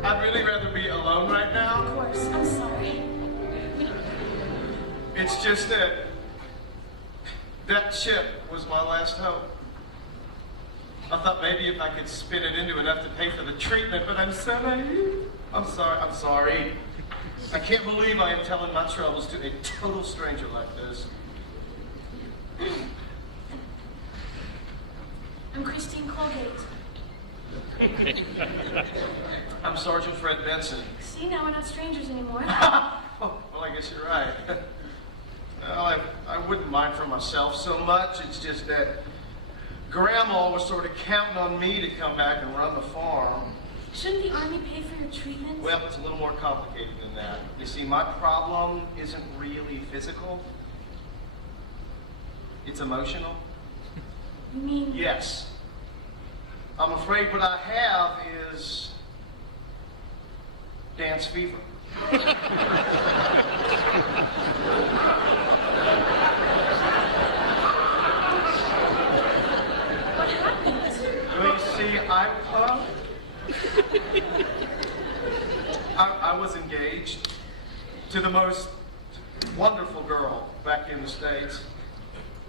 I'd really rather be alone right now. Of course, I'm sorry. It's just that chip was my last hope. I thought maybe if I could spin it into enough to pay for the treatment, but I'm so naive. I'm sorry. I can't believe I am telling my troubles to a total stranger like this. I'm Christine Colgate. I'm Sergeant Fred Benson. See, now we're not strangers anymore. Well, I guess you're right. Well, I wouldn't mind for myself so much. It's just that Grandma was sort of counting on me to come back and run the farm. Shouldn't the Army pay for your treatment? Well, it's a little more complicated than that. You see, my problem isn't really physical. It's emotional. You mean? Yes. I'm afraid what I have is dance fever. What happened? Well, you see, I was engaged to the most wonderful girl back in the States.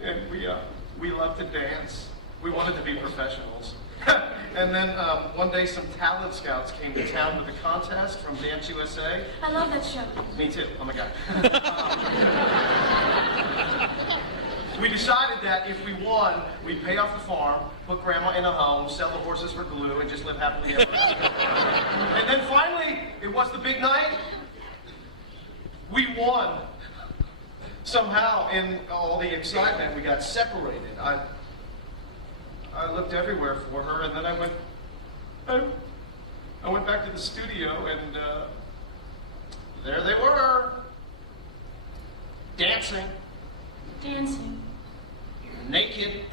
And we loved to dance. We wanted to be professionals. And then one day some talent scouts came to town with a contest from Dance USA. I love that show. Me too. Oh my God. We decided that if we won, we'd pay off the farm, put Grandma in a home, sell the horses for glue, and just live happily ever after. And then finally, it was the big night. We won. Somehow, in all the excitement, we got separated. I looked everywhere for her, and then I went back to the studio, and there they were, dancing. Dancing. Naked.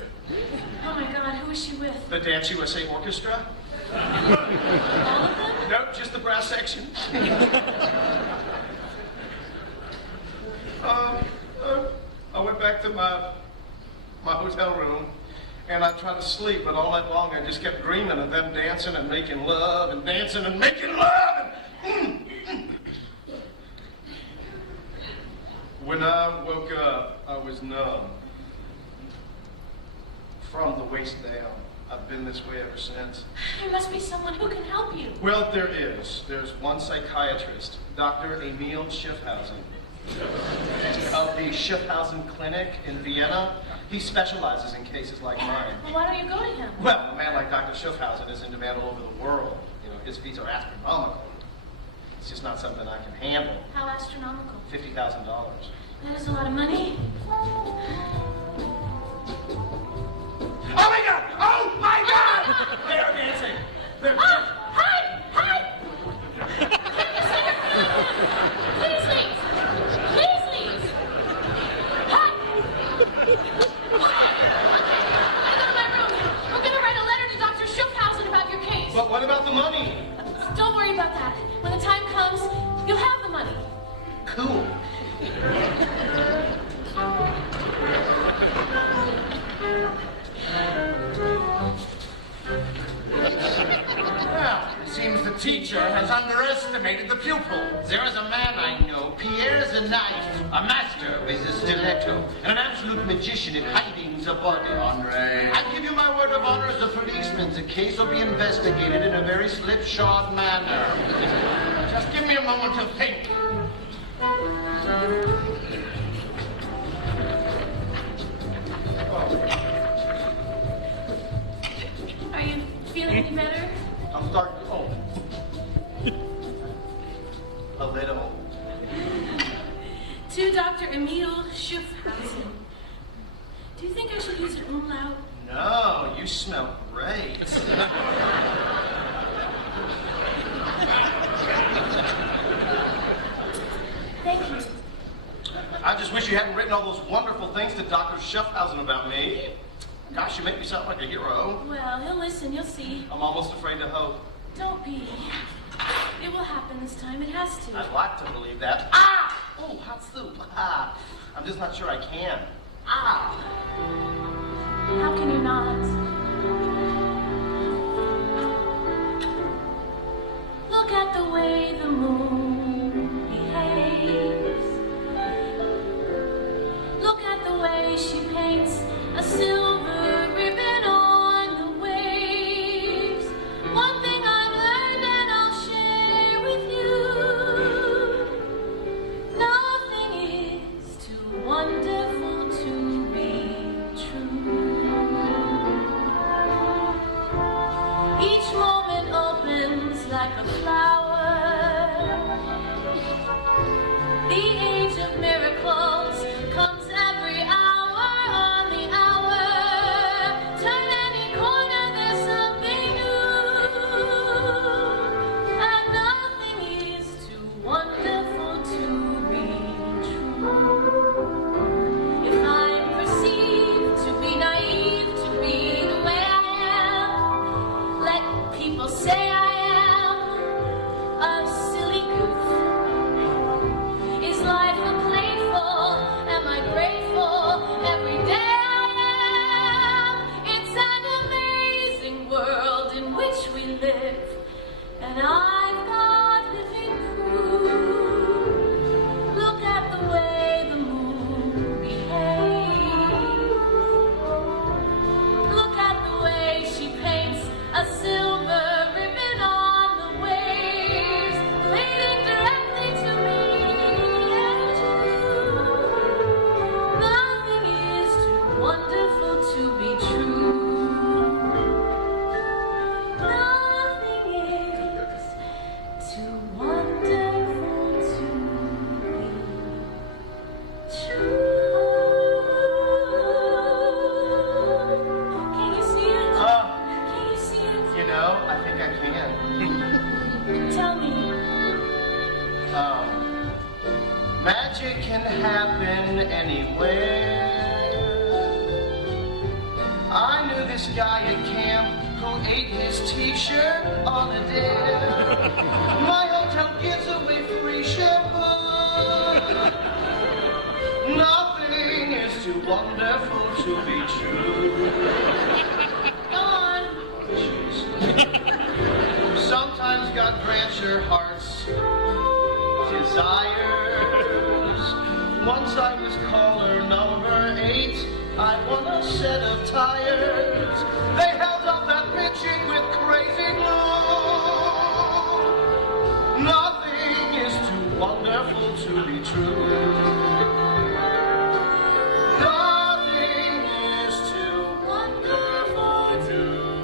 Oh my God, who was she with? The Dance USA Orchestra. All of them? Nope, just the brass section. I went back to my hotel room, and I tried to sleep, but all night long I just kept dreaming of them dancing and making love and dancing and making love. When I woke up, I was numb from the waist down. I've been this way ever since. There must be someone who can help you. Well, there is. There's one psychiatrist, Dr. Emil Schiffhausen, of the Schiffhausen Clinic in Vienna. He specializes in cases like mine. Well, why don't you go to him? Well, a man like Dr. Schiffhausen is in demand all over the world. You know, his fees are astronomical. It's just not something I can handle. How astronomical? $50,000. That is a lot of money. Oh my God! Oh my God! teacher has underestimated the pupil. There is a man I know, Pierre the Knife, a master with a stiletto, and an absolute magician in hiding the body. Andre. I give you my word of honor as a policeman, the case will be investigated in a very slipshod manner. Just give me a moment to think. Are you feeling any better? I'm starting to, a little. To Dr. Emil Schuffhausen. Do you think I should use an umlaut? No, you smell great. Thank you. I just wish you hadn't written all those wonderful things to Dr. Schuffhausen about me. Gosh, you make me sound like a hero. Well, he'll listen, you'll see. I'm almost afraid to hope. Don't be. It will happen this time, it has to. I'd like to believe that. Ah! Oh, hot soup. Ah. I'm just not sure I can. Ah! How can you not? Look at the way the moon behaves. Look at the way she paints a silver ribbon on the waves. One thing I've learned and I'll share with you. Nothing is too wonderful to be true. Each moment opens like a flower. The age of miracles comes every hour on the hour. Turn any corner, there's something new. And nothing is too wonderful to be true. If I'm perceived to be naive, to be the way I am, let people say I am a silly goof. Is life a playful? Am I grateful? Every day I am. It's an amazing world in which we live, and I've got living proof. Look at the way the moon behaves. Look at the way she paints a silver ribbon on the waves, leading directly to me and you. Nothing is too wonderful to be true. Nothing is too wonderful to be true. Can you see it? Can you see it? You know, I think I can. Tell me. Magic can happen anywhere. I knew this guy at camp who ate his t-shirt on a dare. My hotel gives away free shampoo. Nothing is too wonderful to be true. Go on. Sometimes God grants your heart's desires. Once I was caller number 8. I won a set of tires. They held up that bitching with crazy glue. Nothing is too wonderful to be true. Nothing is too wonderful to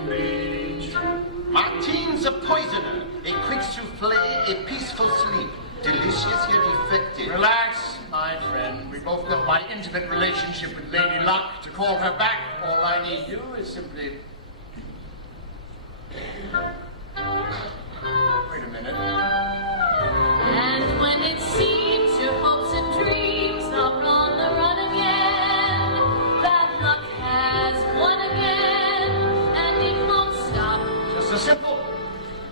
be true. My team's a poisoner, a quick souffle, a peaceful sleep, delicious yet effective. Relax, my friend. We both know my intimate relationship with Lady Luck. To call her back, all I need do is simply... Wait a minute. And when it seems your hopes and dreams are on the run again, bad luck has won again, and it won't stop. Just a simple...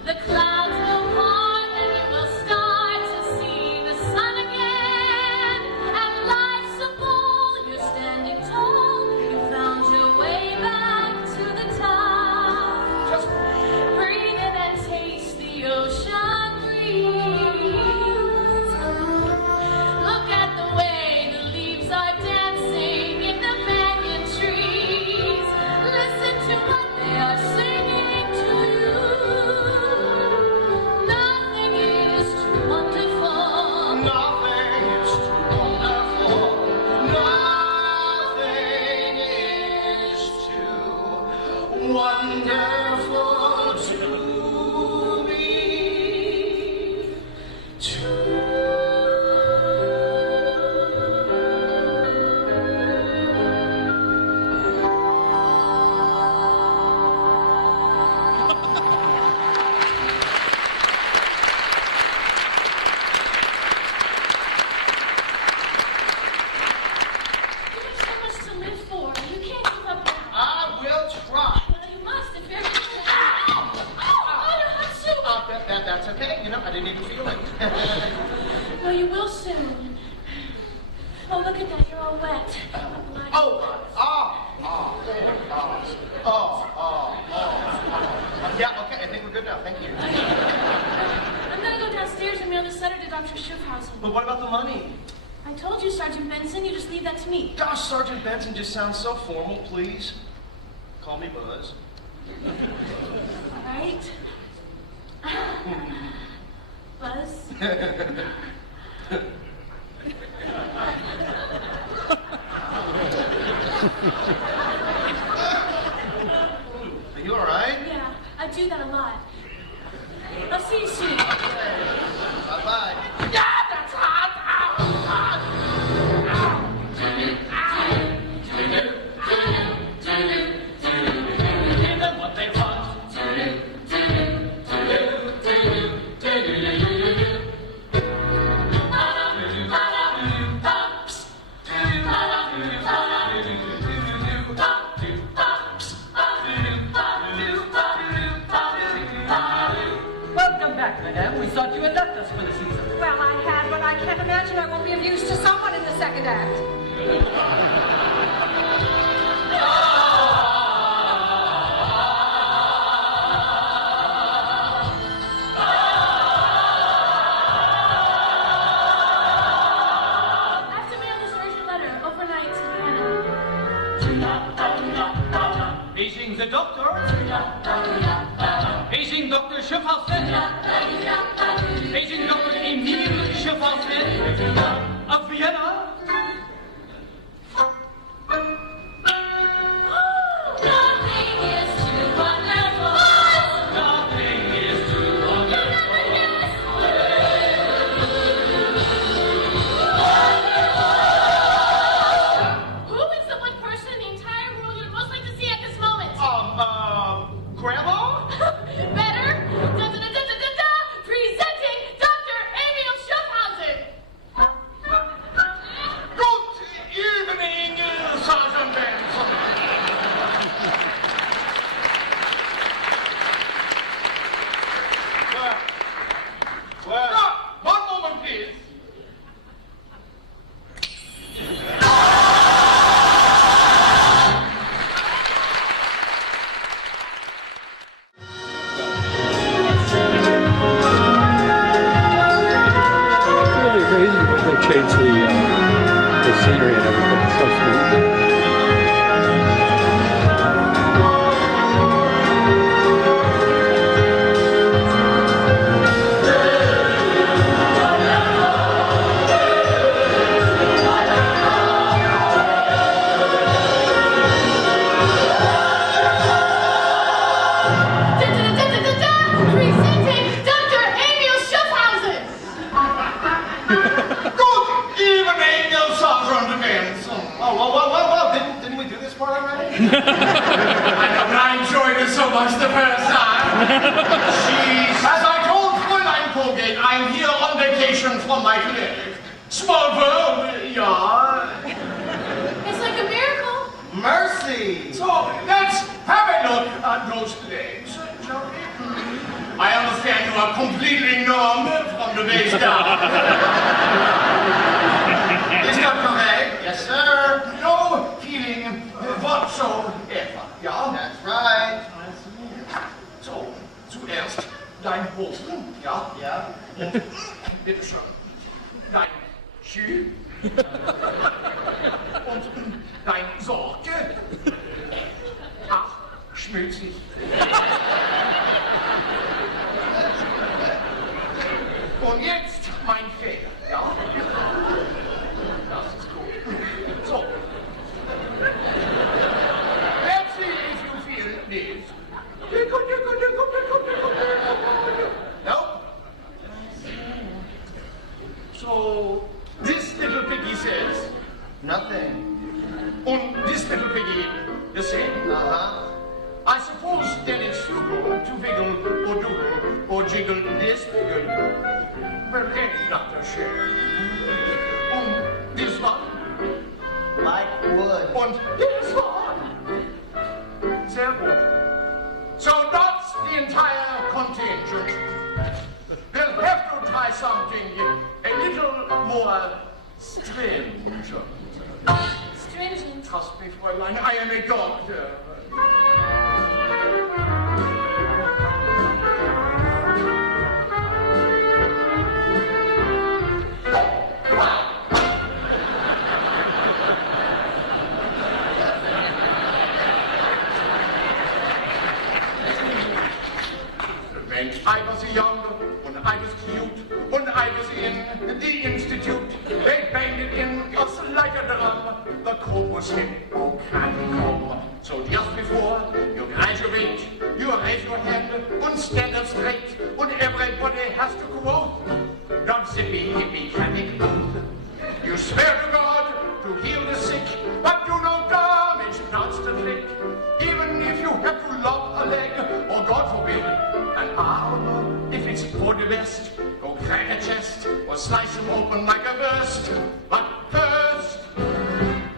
The clouds will part and you will start to see the sun again. And life's a ball, you're standing tall, you found your way back to the top. Just... Breathe in and taste the ocean. wonderful to me, That's okay, you know, I didn't even feel it. Well, you will soon. Oh, look at that, you're all wet. Yeah, okay, I think we're good now, thank you. I'm gonna go downstairs and mail this letter to Dr. Schiffhausen. But what about the money? I told you, Sergeant Benson, you just leave that to me. Gosh, Sergeant Benson just sounds so formal, please. Call me Buzz. All right. Buzz? Are you all right? Yeah, I do that a lot. I'll see you soon. Bye-bye. Yeah, that's hot! Give them what they want. Welcome back, madame. We thought you had left us for the season. Well, I had, but I can't imagine I won't be of use to someone in the second act. I have to mail this urgent letter overnight to Hannah. Paging the doctor. Paging Dr. Schiffhausen. Paging Dr. Emil Schiffhausen of Vienna. Nothing is too wonderful. Nothing is too wonderful. Who is the one person in the entire world you would most like to see at this moment? Grandma? Better? Da-da-da-da-da-da! Presenting Dr. Emil Schiffhausen! Good evening, Sergeant Benson. Well, One moment, please. Really crazy when they change the scenery and everything. It's so sweet. Da-da-da-da-da-da! Presenting Dr. Emil Schiffhausen! Good evening, Sergeant Benson. oh, well, didn't we do this part already? I know, but I enjoyed it so much the first time. Jeez. As I told Fräulein Colgate, I'm here on vacation from my clinic. Small world, yeah. It's like a miracle. Mercy! So let's have a look at those legs, shall we? I understand you are completely numb from the waist down. Is that correct? Yes, sir. No feeling whatsoever, ja? That's right. So, zuerst dein Hosen, ja? Yeah. Und bitte schön, dein Schuh und dein Sorge. Ach, schmutzig. Und jetzt mein Fehler, ja? Das ist gut. So. Let's see if you feel please. Nope. So, this little piggy says, Nothing. and this little piggy the same. Uh-huh. I suppose then it's frugal to wiggle or doodle or jiggle this wiggle. Well, ain't got a share. And this one, Like wood. and this one. Sehr gut. So that's the entire contingent. We'll have to try something a little more stringent. Stringent. Trust me, Fräulein, I am a doctor. When I was young, when I was cute, when I was in the institute, they banged it in us like a drum. The code was hit, oh, can come. So just before you graduate, you raise your hand and stand up straight, and everybody has to quote the zippy hippie oath. You swear to God to heal the sick, but do no damage, not to click. Even if you have to lop a leg, or God forbid, an arm, if it's for the best, go crack a chest, or slice him open like a burst. But first,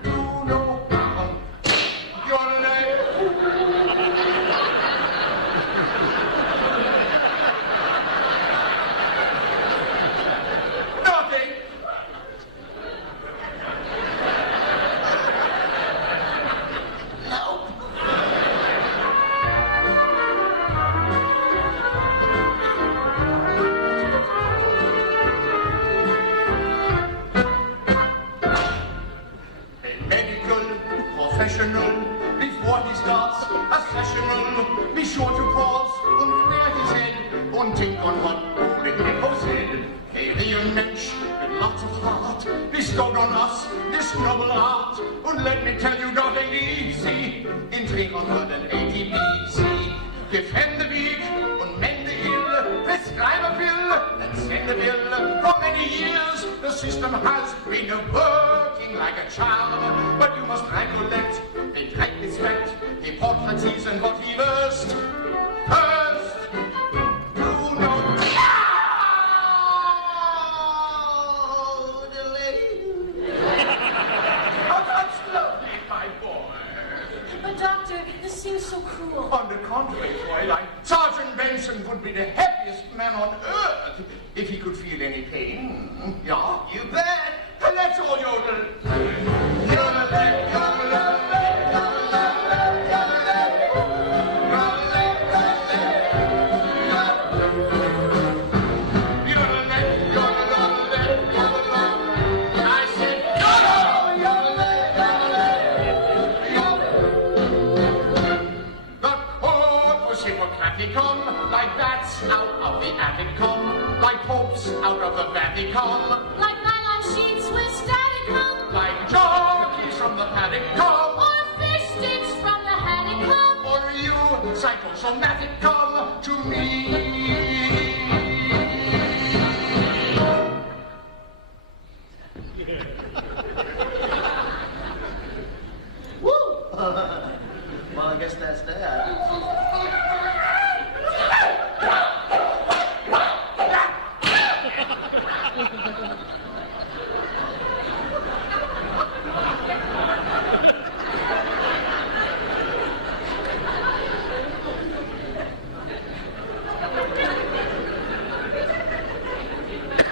do no harm. Your leg. Nothing. Nope. A medical professional, before he starts a sessional, be sure to pause and clear his head and think on what Holy Hippo said. A real mensch with lots of heart bestowed on us this noble art, and let me tell you, not ain't easy in 380 BC. Defend the weak and mend the ill, prescribe a pill and send a bill. For many years the system has been working like a charm, but you must recollect the great respect, Hippocrates and what he versed. First, do not Oh, that's lovely, my boy. But doctor, this seems so cruel. On the contrary, Fräulein, Sergeant Benson would be the happiest man on earth if he could feel any pain. Yeah? You bet. Let's all yodel. I said, the code was Hippocraticum, like bats out of the Atticum, like popes out of the Vatican, Like nylon sheets with staticum, like jockeys from the paddock come, or fish sticks from the haddock. or you psychosomatic come to me. Woo! Well, I guess that's that.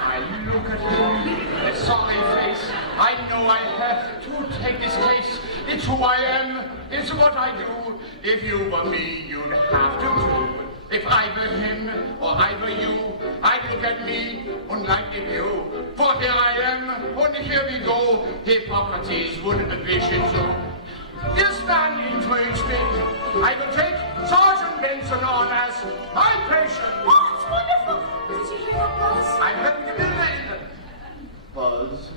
I look at him, a sorry face. I know I have to take this case. It's who I am, it's what I do. If you were me, you'd have to do. If I were him or I were you, I'd look at me and like the view. For here I am, and here we go. Hippocrates wouldn't wish it so. This man intrigues me. I will take Sergeant Benson on as my patient. Oh, it's wonderful. Did you hear that buzz? I'm having a million. Buzz.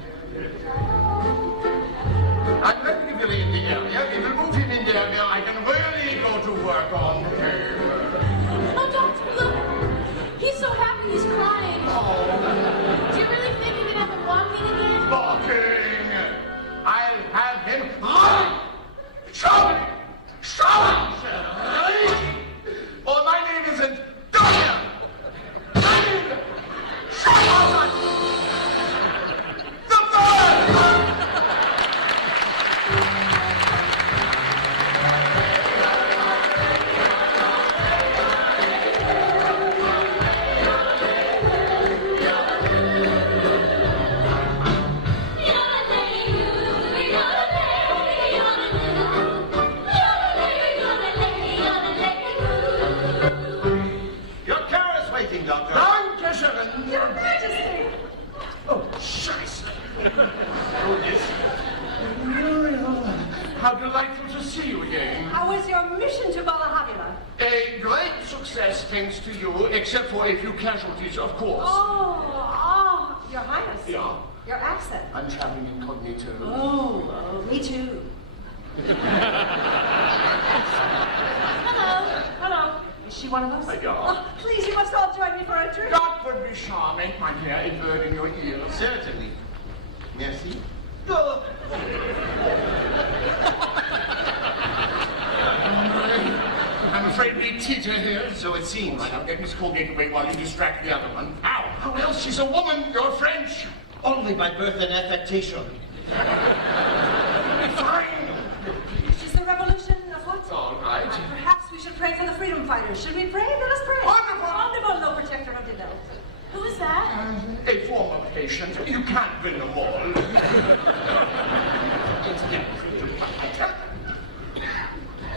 I'm having a million in the area. We will move him in there where I can really go to work on paper. Oh, Doctor, look. He's so happy he's crying. Oh, Do you really think you can have him walking again? barking! I'll have him run! Shout! Shout! Or my name isn't Daniel! My name is Shout! The bird! Your car is waiting, Doctor. Dankeschön! Your Majesty! Oh, scheiße! Oh, yes. Muriel, how delightful to see you again. How was your mission to Valhalla? A great success thanks to you, except for a few casualties, of course. Oh, Your Highness. Yeah, Your accent. I'm traveling incognito. Oh, me too. Hello. Is she one of us? Yeah. Oh, please, you must all join me for a drink. That would be charming, my dear, a bird in your ear. Certainly. Merci. I'm afraid we teeter here. So it seems. Right, I'll get Miss Colgate away while you distract the other one. How else? She's a woman. You're French. Only by birth and affectation. Fine. Is the revolution afoot? All right. Perhaps we should pray for the freedom fighters. Should we pray? Let us pray. Wonderful. Wonderful, Lord Protector of the Devil. Who is that? A former patient. You can't win them all.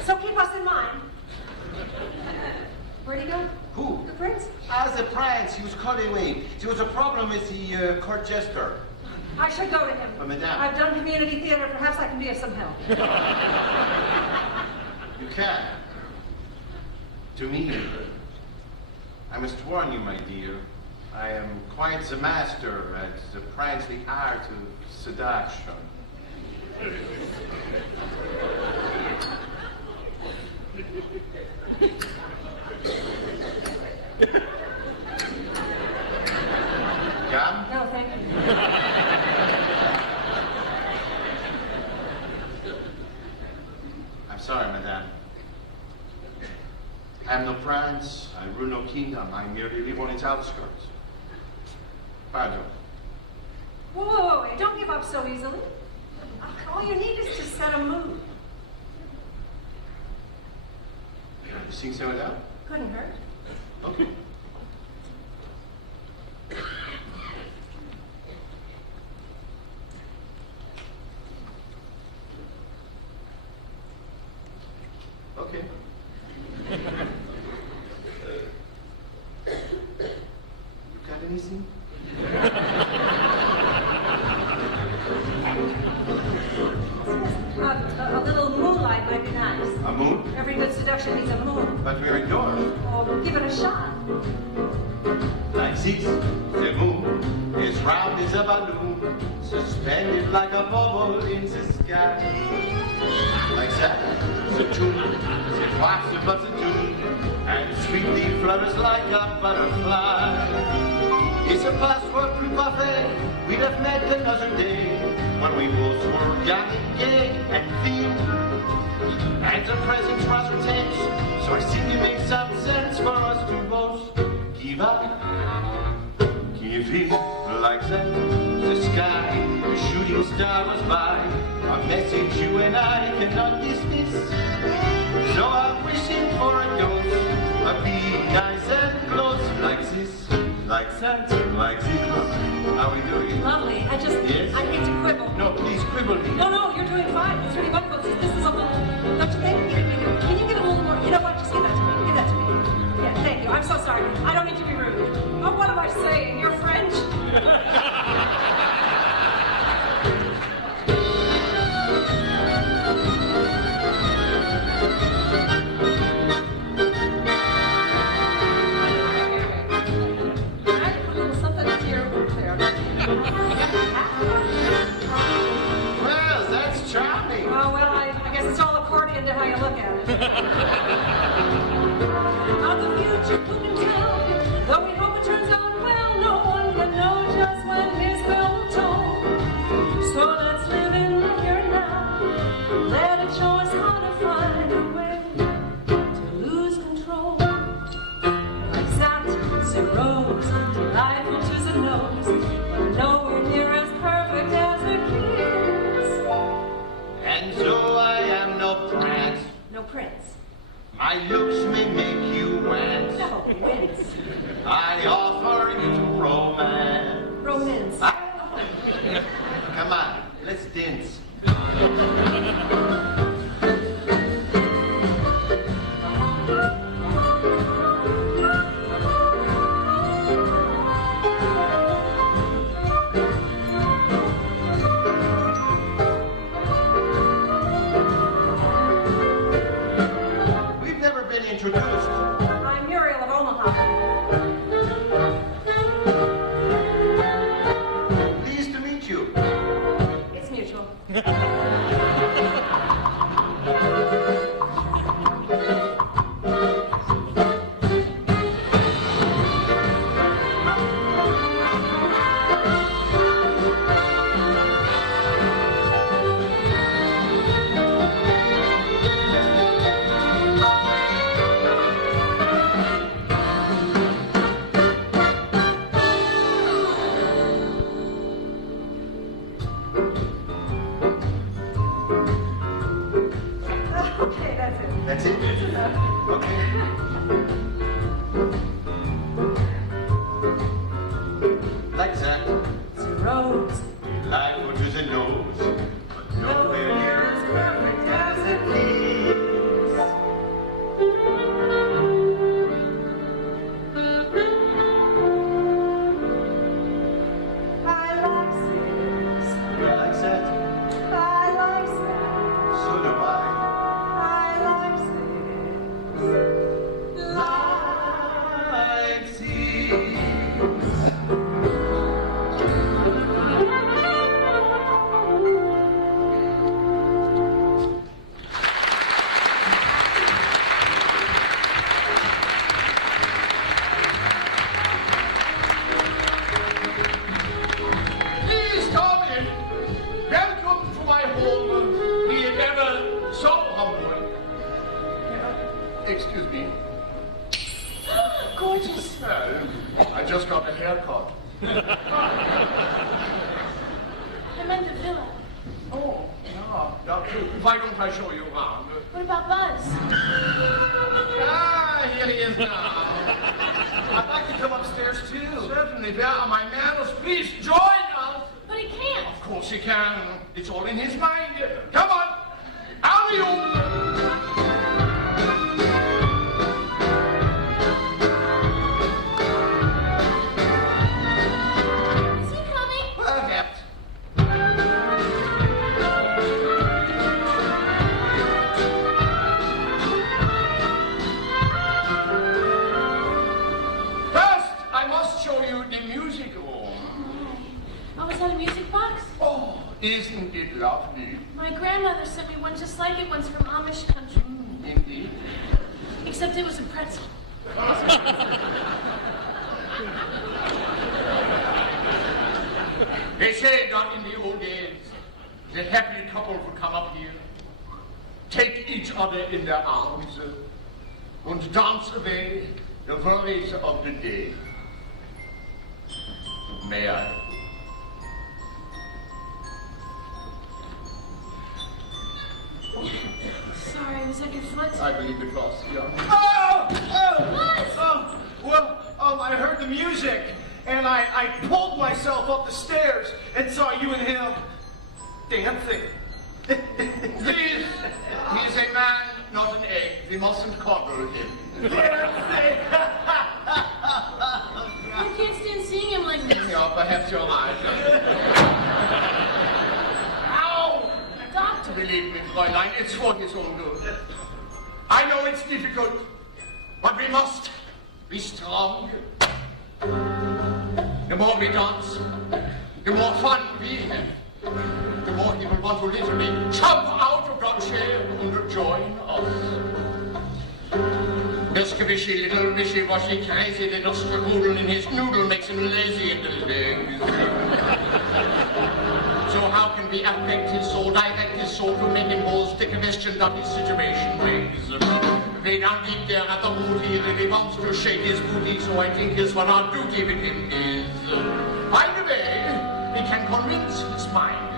So keep us in mind. Where'd he go? Who? The prince? As a prince, he was called away. There was a problem with the court jester. I should go to him. But madame. I've done community theater. Perhaps I can be of some help. You can. To me. I must warn you, my dear. I am quite the master at the princely art of seduction. Come? No, thank you. I'm sorry, madame. I am no prince. I rule no kingdom. I merely live on its outskirts. Pardon. Whoa, wait, don't give up so easily. All you need is to set a mood. You sing some of that? Couldn't hurt. Okay. Okay. You got anything? A little moonlight might be nice. A moon? Every good seduction needs a moon. But we're indoors. Oh, give it a shot. Like this, the moon is round as a balloon, suspended like a bubble in the sky. Like that, the tune, the flaps above the tune, and sweetly flutters like a butterfly. It's a password plus parfait, we'd have met another day, when we both were young and gay and thin. And the present's rather tense, so I think it makes some sense for us to both give up. Give it like that, the sky, a shooting star was by, a message you and I cannot dismiss. So I'm wishing for a dose of being nice and close, like this, like that, like this. How are we doing? Lovely. Yes? I hate to quibble. No, please quibble me. No, you're doing fine. It's really wonderful. This is a little, don't you think? Can you get a little more? You know what? Just give that to me. Give that to me. Yeah, thank you. I'm so sorry. I don't mean to be rude. Oh, what am I saying? You're French? I offer you romance. Romance. Come on, let's dance. We've never been introduced. I'm Muriel of Omaha. Pleased to meet you. It's mutual. Okay, that's it. That's it? That's enough. Okay. Like that. It's a rose. Life what is a nose. But nowhere near as perfect as it is. I like this. You like that? I like that. So do I. I like this. Like these. Please come in. Welcome to my home. Be it ever so humble. Excuse me. Gorgeous. I just got a haircut. I meant the villa. Oh, yeah. Why don't I show you around? What about Buzz? Ah, here he is now. I'd like to come upstairs too. Certainly, there are my manners. Please join us. But he can't. Of course he can. It's all in his mind. Come on. Alley-oop. Is he coming? Perhaps. First, I must show you the music room. Oh, is that a music box? Oh, isn't it lovely? My grandmother sent me one just like it once from Amish country. Indeed. Except it was a pretzel. They say that in the old days, the happy couple would come up here, take each other in their arms, and dance away the worries of the day. May I? Sorry, was that your foot? I believe it was, yeah. I heard the music, and I pulled myself up the stairs and saw you and him dancing. Please, he's a man, not an egg. We mustn't coddle him. Dancing! I can't stand seeing him like this. Yeah, perhaps you're right. Ow! Doctor. Believe me, Fräulein, it's for his own good. I know it's difficult, but we must be strong. The more we dance, the more fun we have. The more people want to literally jump out of that chair and join us. This squishy little wishy-washy crazy little strudel in his noodle makes him lazy in the legs. So how can we affect his soul, direct his soul to make him more stick a question that his situation brings? Way down deep there at the root, he really wants to shake his booty, so I think here's what our duty with him is. By the way, we can convince his mind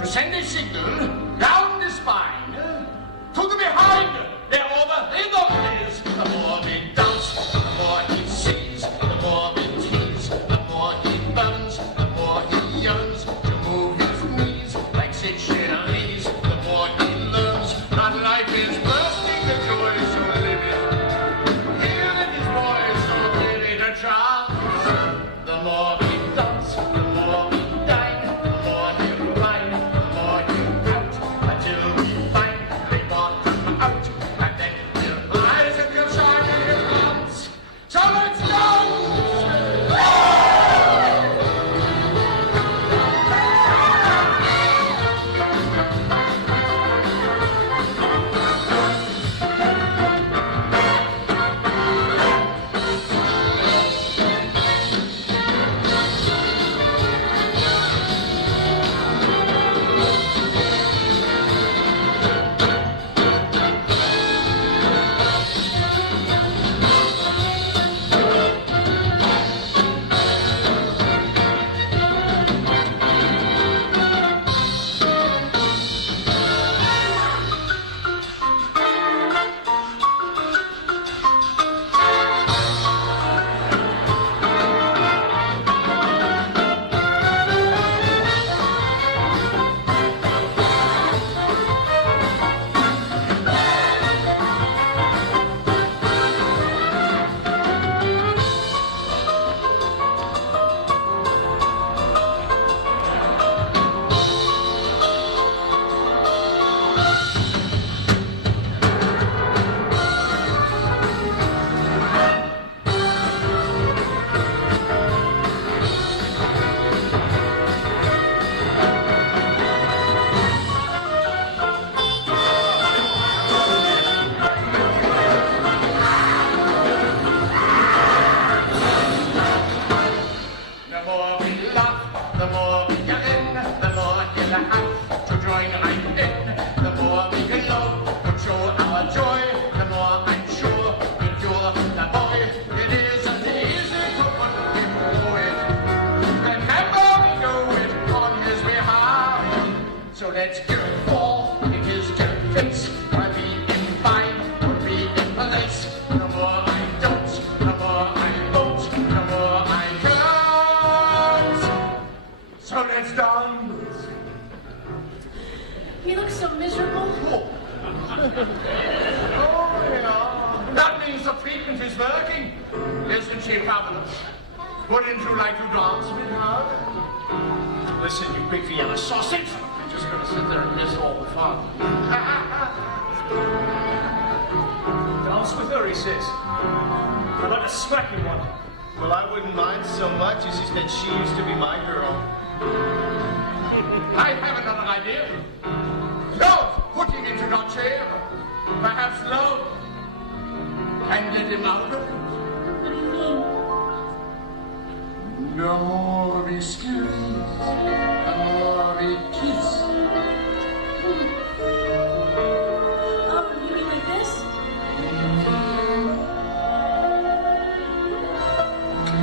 to send a signal down the spine to the behind, where all the rhythm is. The more we dance, the more he sees, the treatment is working. Isn't she fabulous? Wouldn't you like to dance with her? Listen, you big Vienna sausage. You're just going to sit there and miss all the fun. Dance with her, he says. I'd like to smack him one. Well, I wouldn't mind so much as he said she used to be my girl. I have another idea. Love putting into your chair. Perhaps love can get him out of it. What do you mean? No excuse, no kiss. Oh, you mean like this?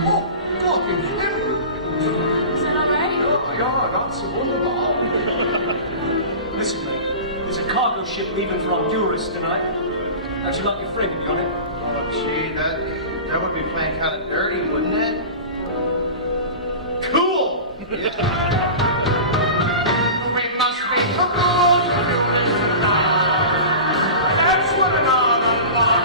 Oh, God in heaven. Is that all right? Yeah, that's wonderful. Listen, mate, there's a cargo ship leaving for Honduras tonight. How'd you like your friend to be on it? Oh, gee, that would be playing kind of dirty, wouldn't it? Cool! Yeah. We must be cool. That's what another one.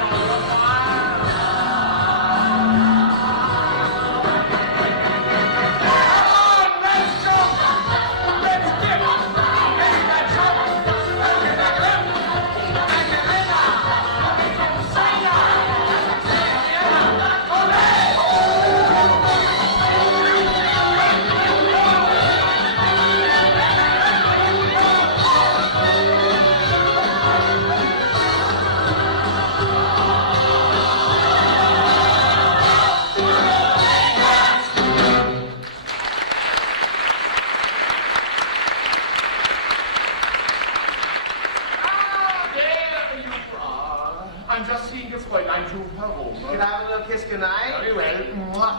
I'm just seeing if I'm to her home. Can I have a little kiss goodnight? Very well. Mwah.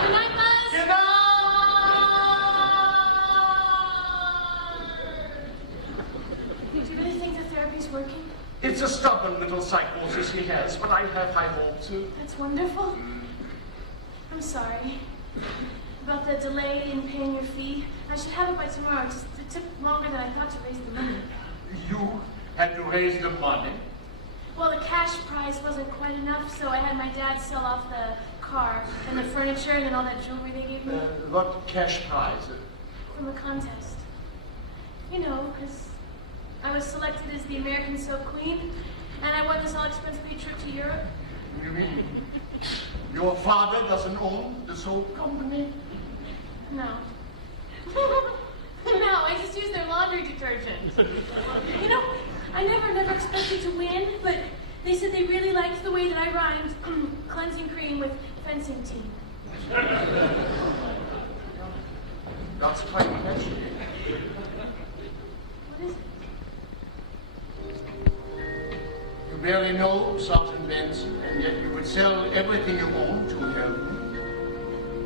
Good night, Buzz. Good night. Do you really think the therapy's working? It's a stubborn little psychosis he has, but I have high hopes. That's wonderful. I'm sorry about the delay in paying your fee. I should have it by tomorrow. It took longer than I thought to raise the money. You had to raise the money. Well, the cash prize wasn't quite enough, so I had my dad sell off the car and the furniture and then all that jewelry they gave me What cash prize? from the contest. You know, because I was selected as the American Soap Queen, and I won this all-expense-paid trip to Europe. You mean your father doesn't own the soap company? No. No, I just use their laundry detergent. You know, I never expected to win, but they said they really liked the way that I rhymed cleansing cream with fencing team. That's quite catchy. What is it? You barely know Sergeant Benson, and yet you would sell everything you own to help me.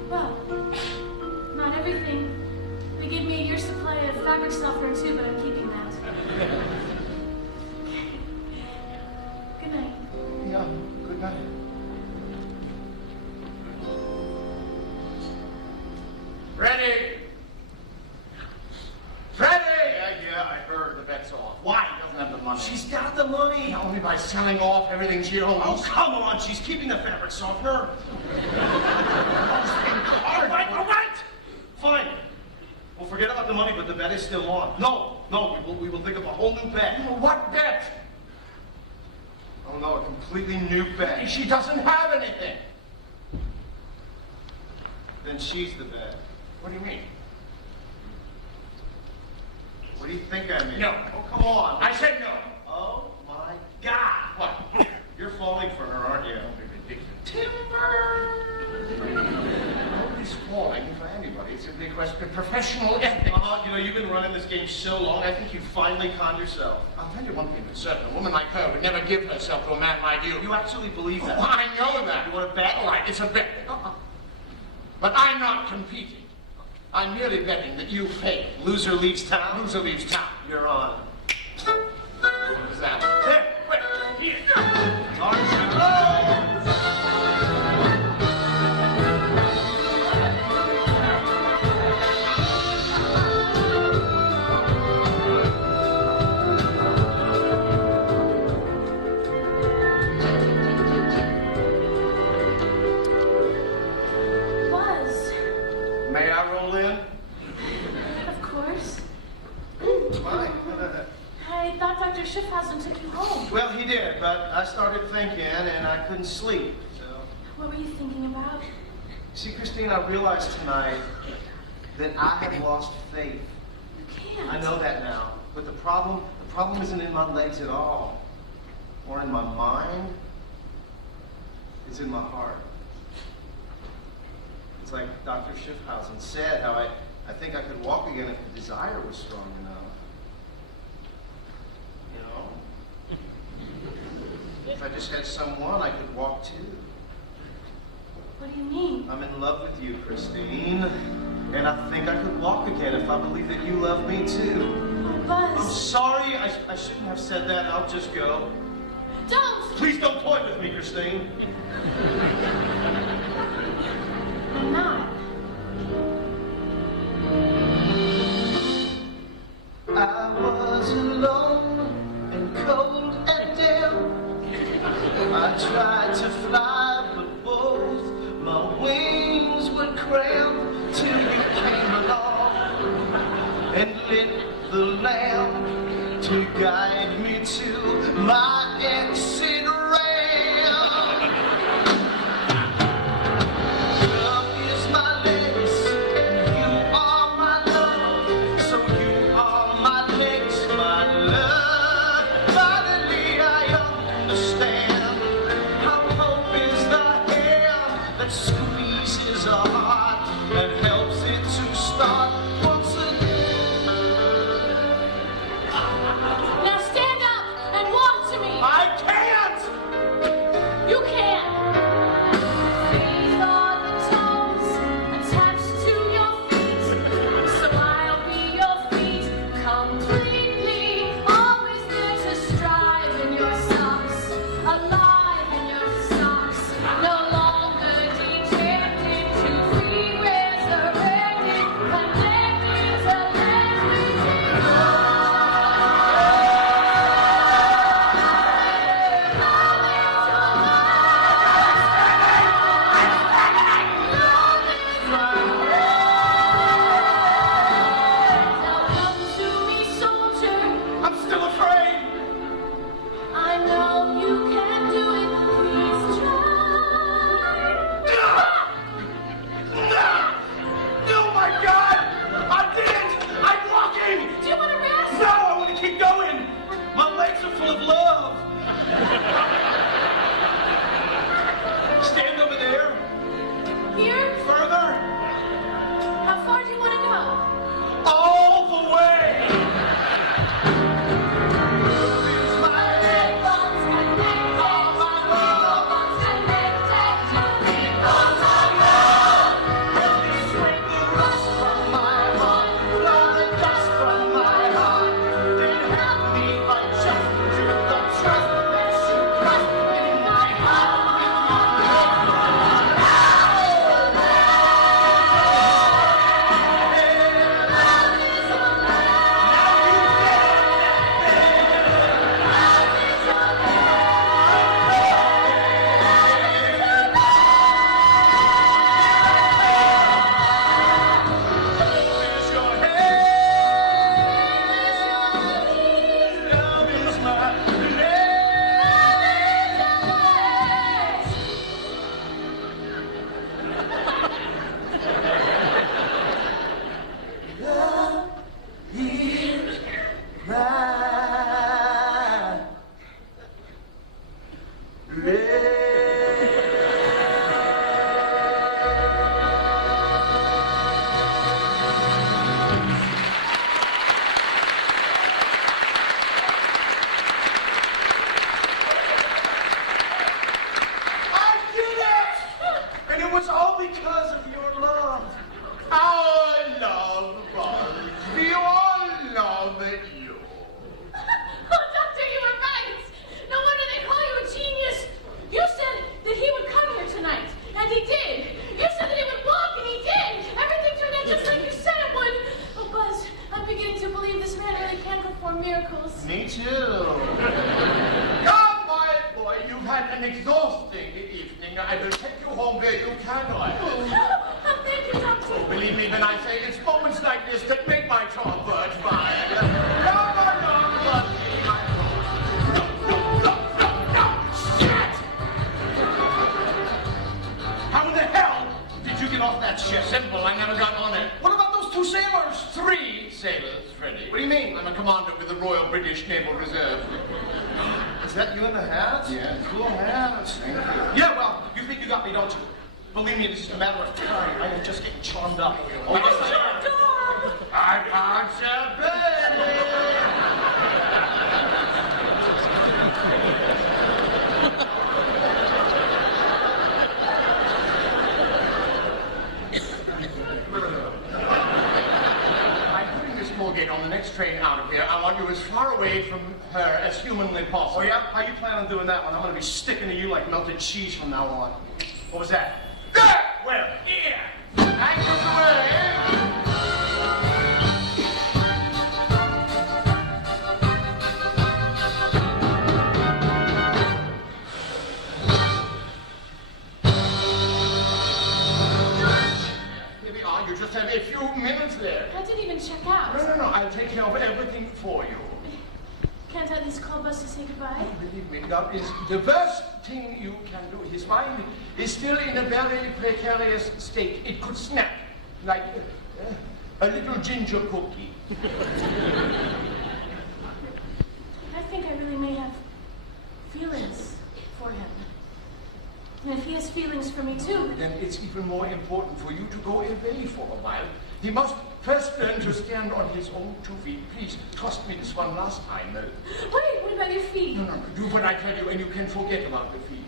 Well, not everything. They gave me a year's supply of fabric softener too, but I'm keeping that. Good night. Yeah, good night. Ready? Ready? Yeah, I heard the bet's off. Why? He doesn't have the money. She's got the money. Only by selling off everything she owns. Oh, come on. She's keeping the fabric softener. All right. Fine. We'll forget about the money, but the bet is still on. No, we will think of a whole new bet. What bet? Oh, no, a completely new bet. She doesn't have anything. Then she's the bet. What do you mean? What do you think I mean? No. Oh, come on. I said no. Oh, my God. What? You're falling for her, aren't you? Timber! Nobody's falling for anybody. It's simply a question of professional ethics. You know, you've been running this game so long, I think you finally conned yourself. I'll tell you one thing for certain. A woman like her would never give herself to a man like you. You actually believe that? Oh, I know that. You want to bet? All right, it's a bet. But I'm not competing. I'm merely betting that you fail. Loser leaves town? Loser leaves town. You're on. What was that? There, wait, here. May I roll in? Of course. Fine. I thought Dr. Schiffhausen took you home. Well, he did, but I started thinking and I couldn't sleep, so. What were you thinking about? See, Christine, I realized tonight that I had lost faith. You can't. I know that now, but the problem isn't in my legs at all, or in my mind. It's in my heart. It's like Dr. Schiffhausen said, how I think I could walk again if the desire was strong enough. You know? If I just had someone I could walk to. What do you mean? I'm in love with you, Christine. And I think I could walk again if I believe that you love me too. Oh, Buzz. I'm sorry, I shouldn't have said that. I'll just go. Don't! Please don't toy with me, Christine. I'm not. I was alone and cold and dim. I tried to fly, but both my wings were cramped till you came along and lit the lamp to guide me to my exit ramp. Love is my legs, you are my love, so you are my legs, my love. Finally I understand how hope is the hand that squeezes a heart and helps it to start once again. Now stand up and walk to me. I can't! You can. These are the toes attached to your feet, so I'll be your feet completely. Always there to strive in your socks, alive in your socks, no longer dejected, to be resurrected, connected to let me Now come to me, soldier. I'm still afraid! I know you can do it. Please try. Oh my God! I did it! I'm walking! Do you want to rest? No, I want to keep going! My legs are full of love! Stand over there. Here? Further. How far do you want to go? All the way! Love is my leg. Bones connected. All my love. Bones connected to me. Bones Help me swing the rust from my heart. Blow the dust from my heart. Then help me adjust to the trust that you trust in my heart. Is your head. Love is my love is I did it! And it was all because of your love. Our love, Buzz. We all love you. Oh, Doctor, you were right. No wonder they call you a genius. You said that he would come here tonight, and he did. You said that he would walk, and he did. Everything turned out just like you said it would. Oh, Buzz, I'm beginning to believe this man really can perform miracles. Me too. Come, my boy, you've had an exhausting evening. I will take you home where you can rest. Oh, thank you, Doctor. believe me when I say it's moments like this that make my tongue verge mine. No, but shit! How in the hell did you get off that ship? Simple, I never got on it. What about those 2 sailors? 3 sailors, Freddie. What do you mean? I'm a commander with the Royal British Naval Reserve. Is that you in the hat? Yeah. Cool hat. Thank you. Yeah, well, you think you got me, don't you? Believe me, this is a matter of time. I am just getting charmed up. I can't say baby. I'm putting this Colgate on the next train out of here. I want you as far away from her as humanly possible. Oh, yeah? How you plan on doing that one? I'm going to be sticking to you like melted cheese from now on. What was that? There! Where? Here! Anchors away! Here we are. You just have a few minutes there. I didn't even check out. No. I'll take care of everything for you. Can't I at least call Buzz to say goodbye? Believe me, that is the worst thing you can do. His mind is still in a very precarious state. It could snap like a little ginger cookie. I think I really may have feelings for him. And if he has feelings for me too, Then it's even more important for you to go away for a while. He must first learn to stand on his own 2 feet. Please, trust me this one last time. Wait, what about your feet? No. Do what I tell you and you can forget about the feet.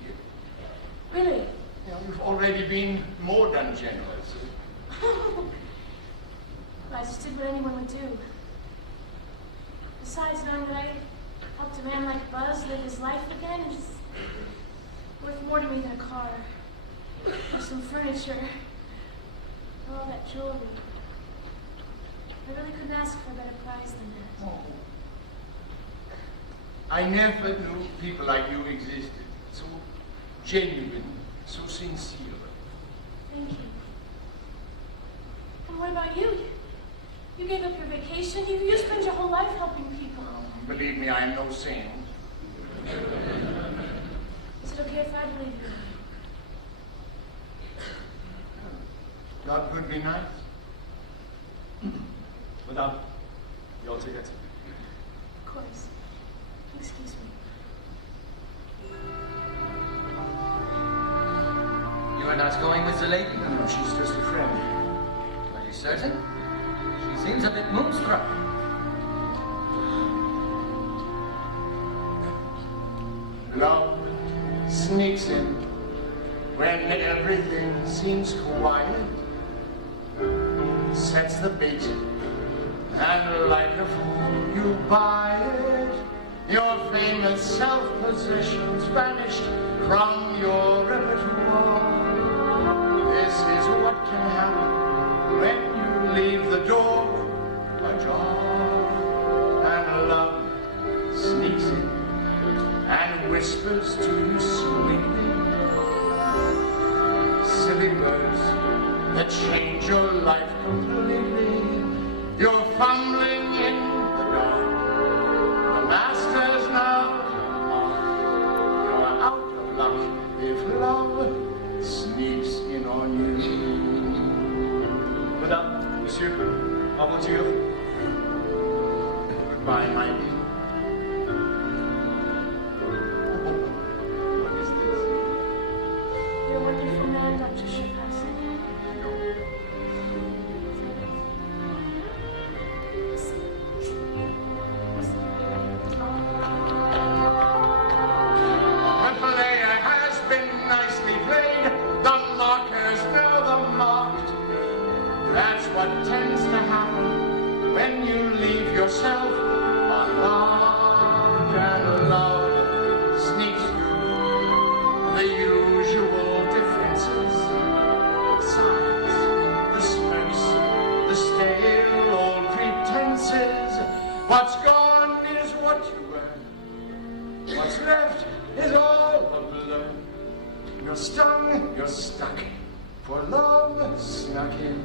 Really? You've already been more than generous. I just did what anyone would do. Besides, knowing that I helped a man like Buzz live his life again is worth more to me than a car, or some furniture, or all that jewelry. I really couldn't ask for a better prize than that. Oh. I never knew people like you existed. So genuine, so sincere. Thank you. And what about you? You gave up your vacation. You spent your whole life helping people. Believe me, I am no saint. Is it okay if I believe you? God would be nice. Madame, your ticket. Of course. Excuse me. You are not going with the lady? No, she's just a friend. Are you certain? She seems a bit moonstruck. Love sneaks in when everything seems quiet. Sets the bait, and like a fool you buy it. Your famous self-possessions vanished from your repertoire. This is what can happen when you leave the door ajar. And love sneaks in and whispers to you sweetly silly words that change your life completely. You're fumbling in the dark. The master's now you're out of luck if love sneaks in on you. Madame, monsieur, aventure. Goodbye, my dear. What is this? You're a wonderful man, Dr. Shepard. What tends to happen when you leave yourself unloved, and love sneaks through the usual differences, the signs, the smirks, the stale old pretenses. What's gone is what you were. What's left is all a blur. You're stung, you're stuck, for love snuck in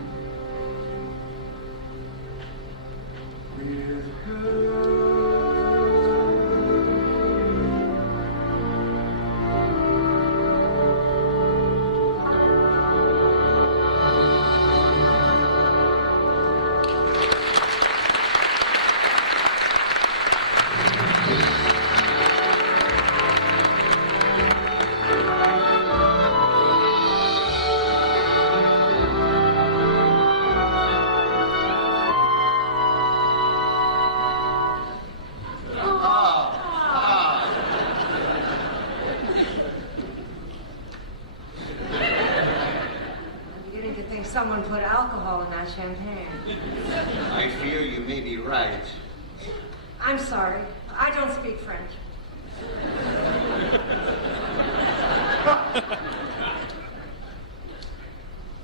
someone put alcohol in that champagne. I fear you may be right. I'm sorry. I don't speak French.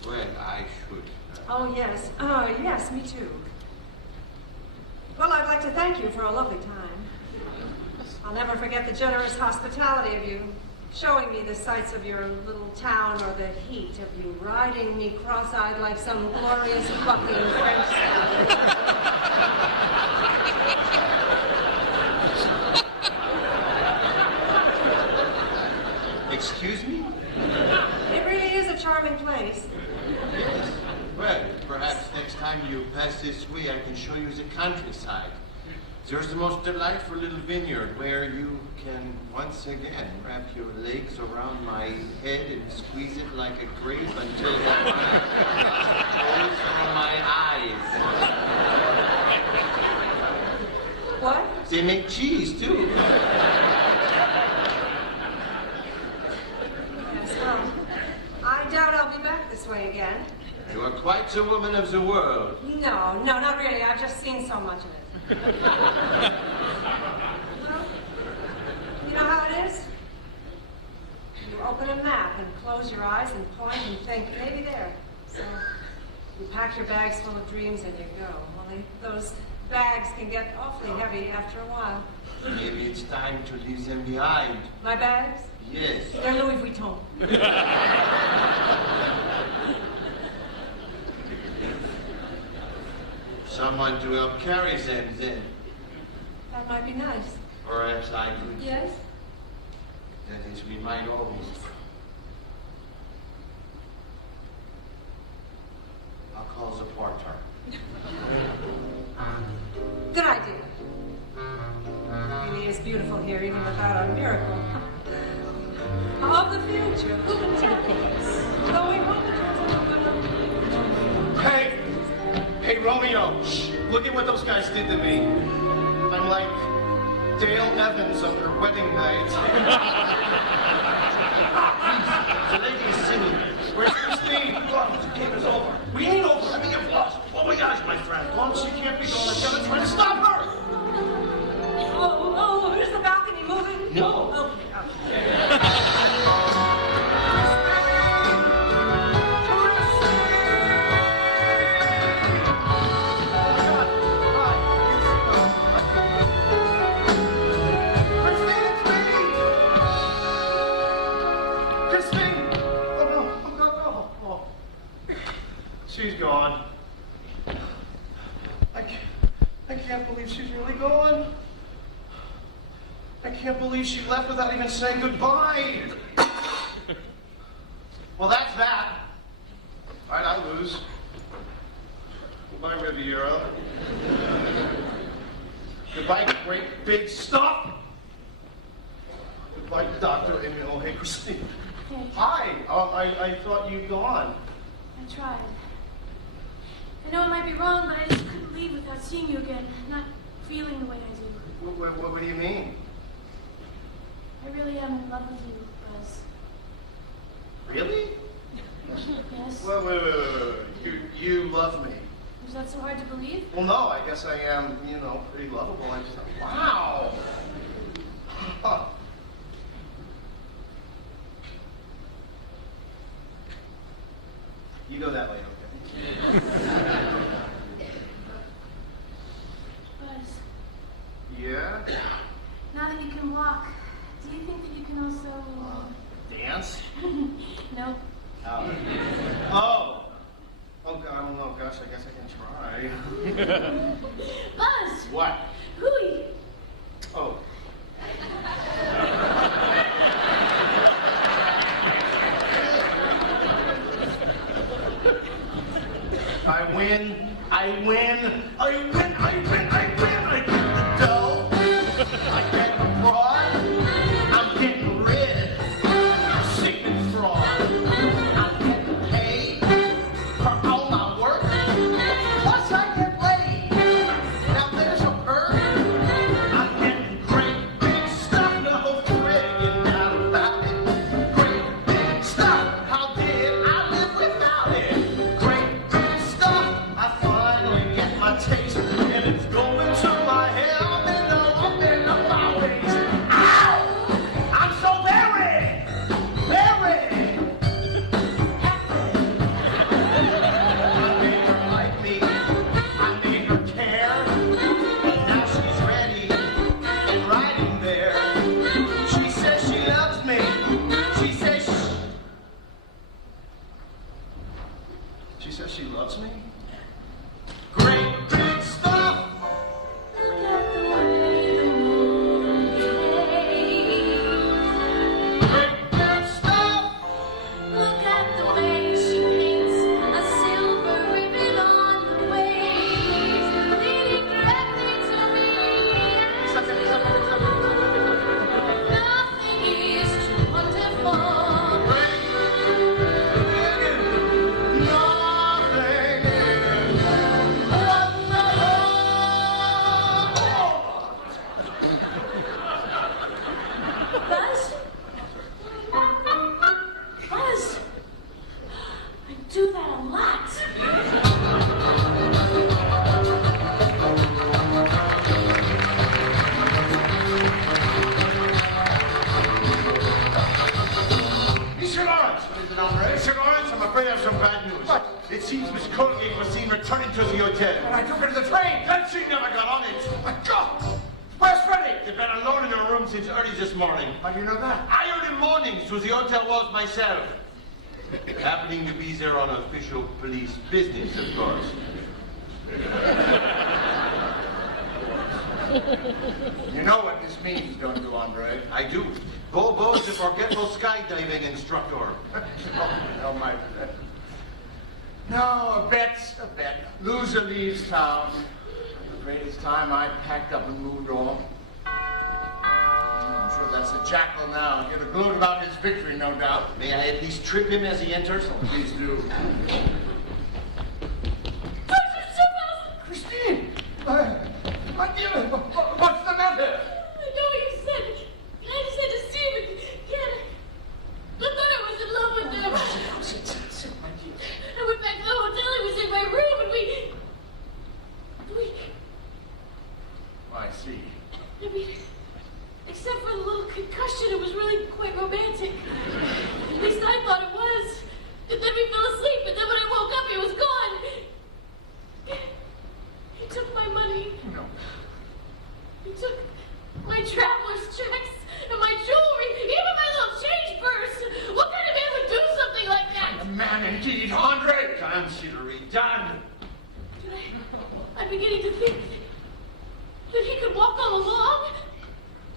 Well, I should. Oh, yes. Oh, yes, me too. Well, I'd like to thank you for a lovely time. I'll never forget the generous hospitality of you, showing me the sights of your little town, or the heat of you riding me cross-eyed like some glorious bucking French sailor. Excuse me? It really is a charming place. Yes. Well, perhaps next time you pass this way, I can show you the countryside. There's the most delightful little vineyard where you can once again wrap your legs around my head and squeeze it like a grape until the wine flows from my eyes. What? They make cheese, too. Yes, well, I doubt I'll be back this way again. You are quite a woman of the world. No, not really. I've just seen so much of it. Well, you know how it is? You open a map and close your eyes and point and think, maybe there. So you pack your bags full of dreams and you go. Only those bags can get awfully heavy after a while. Maybe it's time to leave them behind. My bags? Yes. They're Louis Vuitton. Someone to help carry them then. That might be nice. Perhaps I could. Yes? That is, we might always. I'll call the porter. Good idea. It really is beautiful here, even without a miracle. Of the future, who can tell? Going home to Hey, Romeo, shh, look at what those guys did to me. I'm like Dale Evans on their wedding night. The lady is singing. Where's Christine? The game is over. We ain't over. I mean, you've lost. Oh my gosh, my friend. Once you can't be going, I'm gonna try to stop her. Oh, is the balcony moving? No. Okay. She's gone. I can't believe she's really gone. I can't believe she left without even saying goodbye. Well, that's that. All right, I lose. Goodbye, Riviera. Goodbye, great big stuff. Goodbye, Dr. Emil. Oh, hey, Christine. Hey, Hi. I thought you'd gone. I tried. I know it might be wrong, but I just couldn't leave without seeing you again, not feeling the way I do. What do you mean? I really am in love with you, Buzz. Really? Yes? Wait. You love me. Is that so hard to believe? Well, no, I guess I am, pretty lovable. I just, wow. Huh. You go that way, okay? Buzz, Yeah? now that you can walk, do you think that you can also... Dance? Nope. Oh, God, I don't know. Gosh, I guess I can try. Buzz! What? Hooey! Oh. I win. I get the dough. I get the broad. I'm getting rid. Sigmund fraud. I'm getting paid for all my work. Plus I get laid. Now there's a perk. I'm getting great big stuff. No friggin' doubt about it. Great big stuff. How did I live without it? Great Lawrence! What is it, Andre? Mr. Lawrence, I'm afraid I have some bad news. What? It seems Miss Colgate was seen returning to the hotel. And I took her to the train. Then she never got on it. My God! Where's Freddie? They've been alone in her room since early this morning. How do you know that? I heard in mornings through the hotel walls myself. Happening to be there on official police business, of course. You know what this means, don't you, Andre? I do. Bobo's the forgetful skydiving instructor. Oh, my friend. No, a bet's a bet. Loser leaves town. I'm afraid it's time I packed up and moved on. I'm sure that's a jackal now. He'll gloat about his victory, no doubt. May I at least trip him as he enters? Oh, please do. Christine! My dear, what's the matter? I know you said it. I just had to see him again. I thought I was in love with him. Sit, my dear. I went back to the hotel. He was in my room, and we. I see. I mean, except for the little concussion, it was really quite romantic. At least I thought it was. And then we fell asleep, and then when I woke up, he was gone. He took my money. No. He took my traveler's checks and my jewelry, even my little change purse. What kind of man would do something like that? A man indeed, Andre. Consider it done. I'm beginning to think that he could walk all along.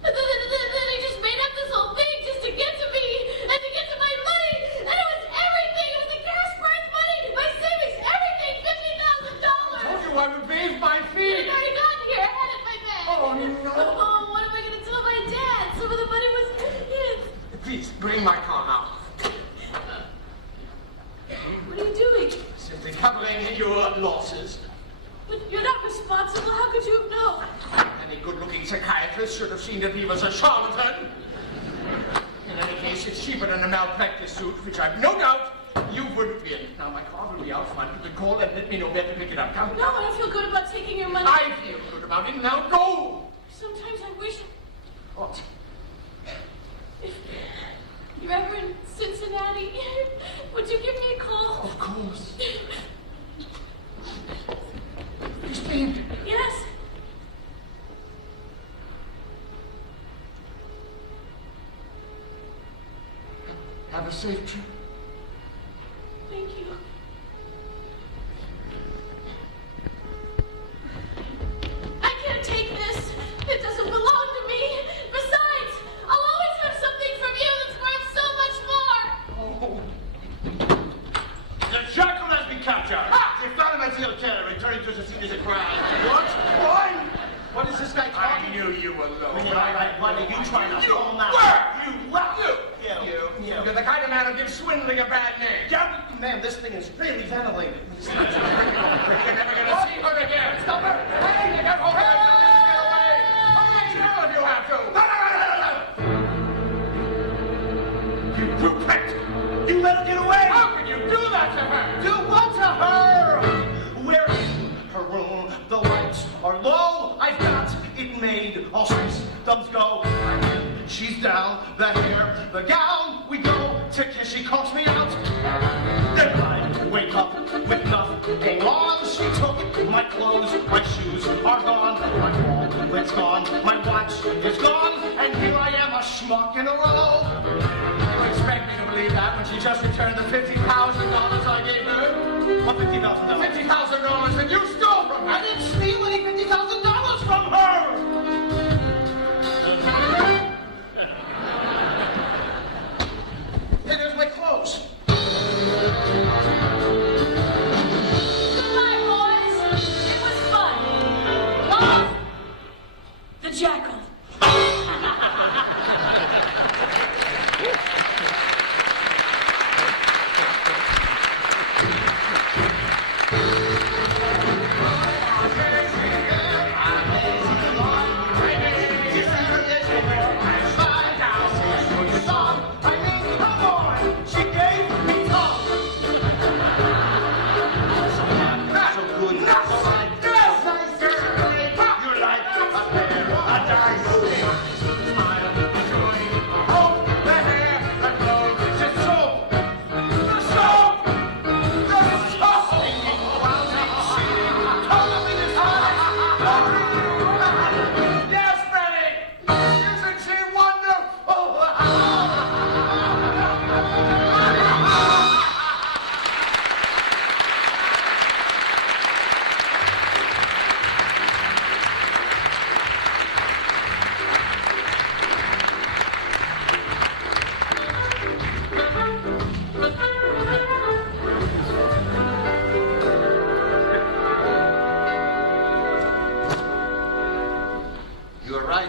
And then he just made up this whole thing just to get to me and to get to my money. And it was everything. It was the cash prize money, my savings, everything. $50,000. I told you I would bathe my feet. I'd already gotten here. I had it in my bag. Oh, no. Oh, what am I going to tell my dad? Some of the money was his. Please, bring my car out. What are you doing? Simply covering your losses. But you're not responsible. How could you have known? Any good-looking psychiatrist should have seen that he was a charlatan. In any case, it's cheaper than a malpractice suit, which I've no doubt you would win. Now, my car will be out front. You can call and let me know where to pick it up. Come. No, I don't feel good about taking your money. I feel good about it. Now, go! Sometimes I wish What? if you're ever in Cincinnati, would you give me a call? Of course. Christine. Yes. Have a safe trip. Thank you. I can't take this. It doesn't belong to me. Besides, I'll always have something from you that's worth so much more. The jackal has been captured. They found him at the hotel, returning to the scene as a crime. What? Why? What is this guy talking? I knew you were low. What are you trying to pull now? You're the kind of man who gives swindling a bad name. Yeah, man, this thing is really ventilated. You're never going to see her again. Stop her. Hey, you got hold of her. Get away. I'll let you know if you have to. You brute! You let her get away! How can you do that to her? Do what to her? We're in her room. The lights are low. I've got it made. All systems go. She's down. The hair, the gown. We go to kiss. She calls me out. Then I wake up with nothing on. She took my clothes. My shoes are gone. My wallet's gone. My watch is gone. And here I am, a schmuck in a row. You expect me to believe that when she just returned the $50,000 I gave her? What $50,000? $50,000 that you stole from her! I didn't steal any $50,000 from her! Hey, there's my clothes. Goodbye, boys. It was fun. Love, the jackal.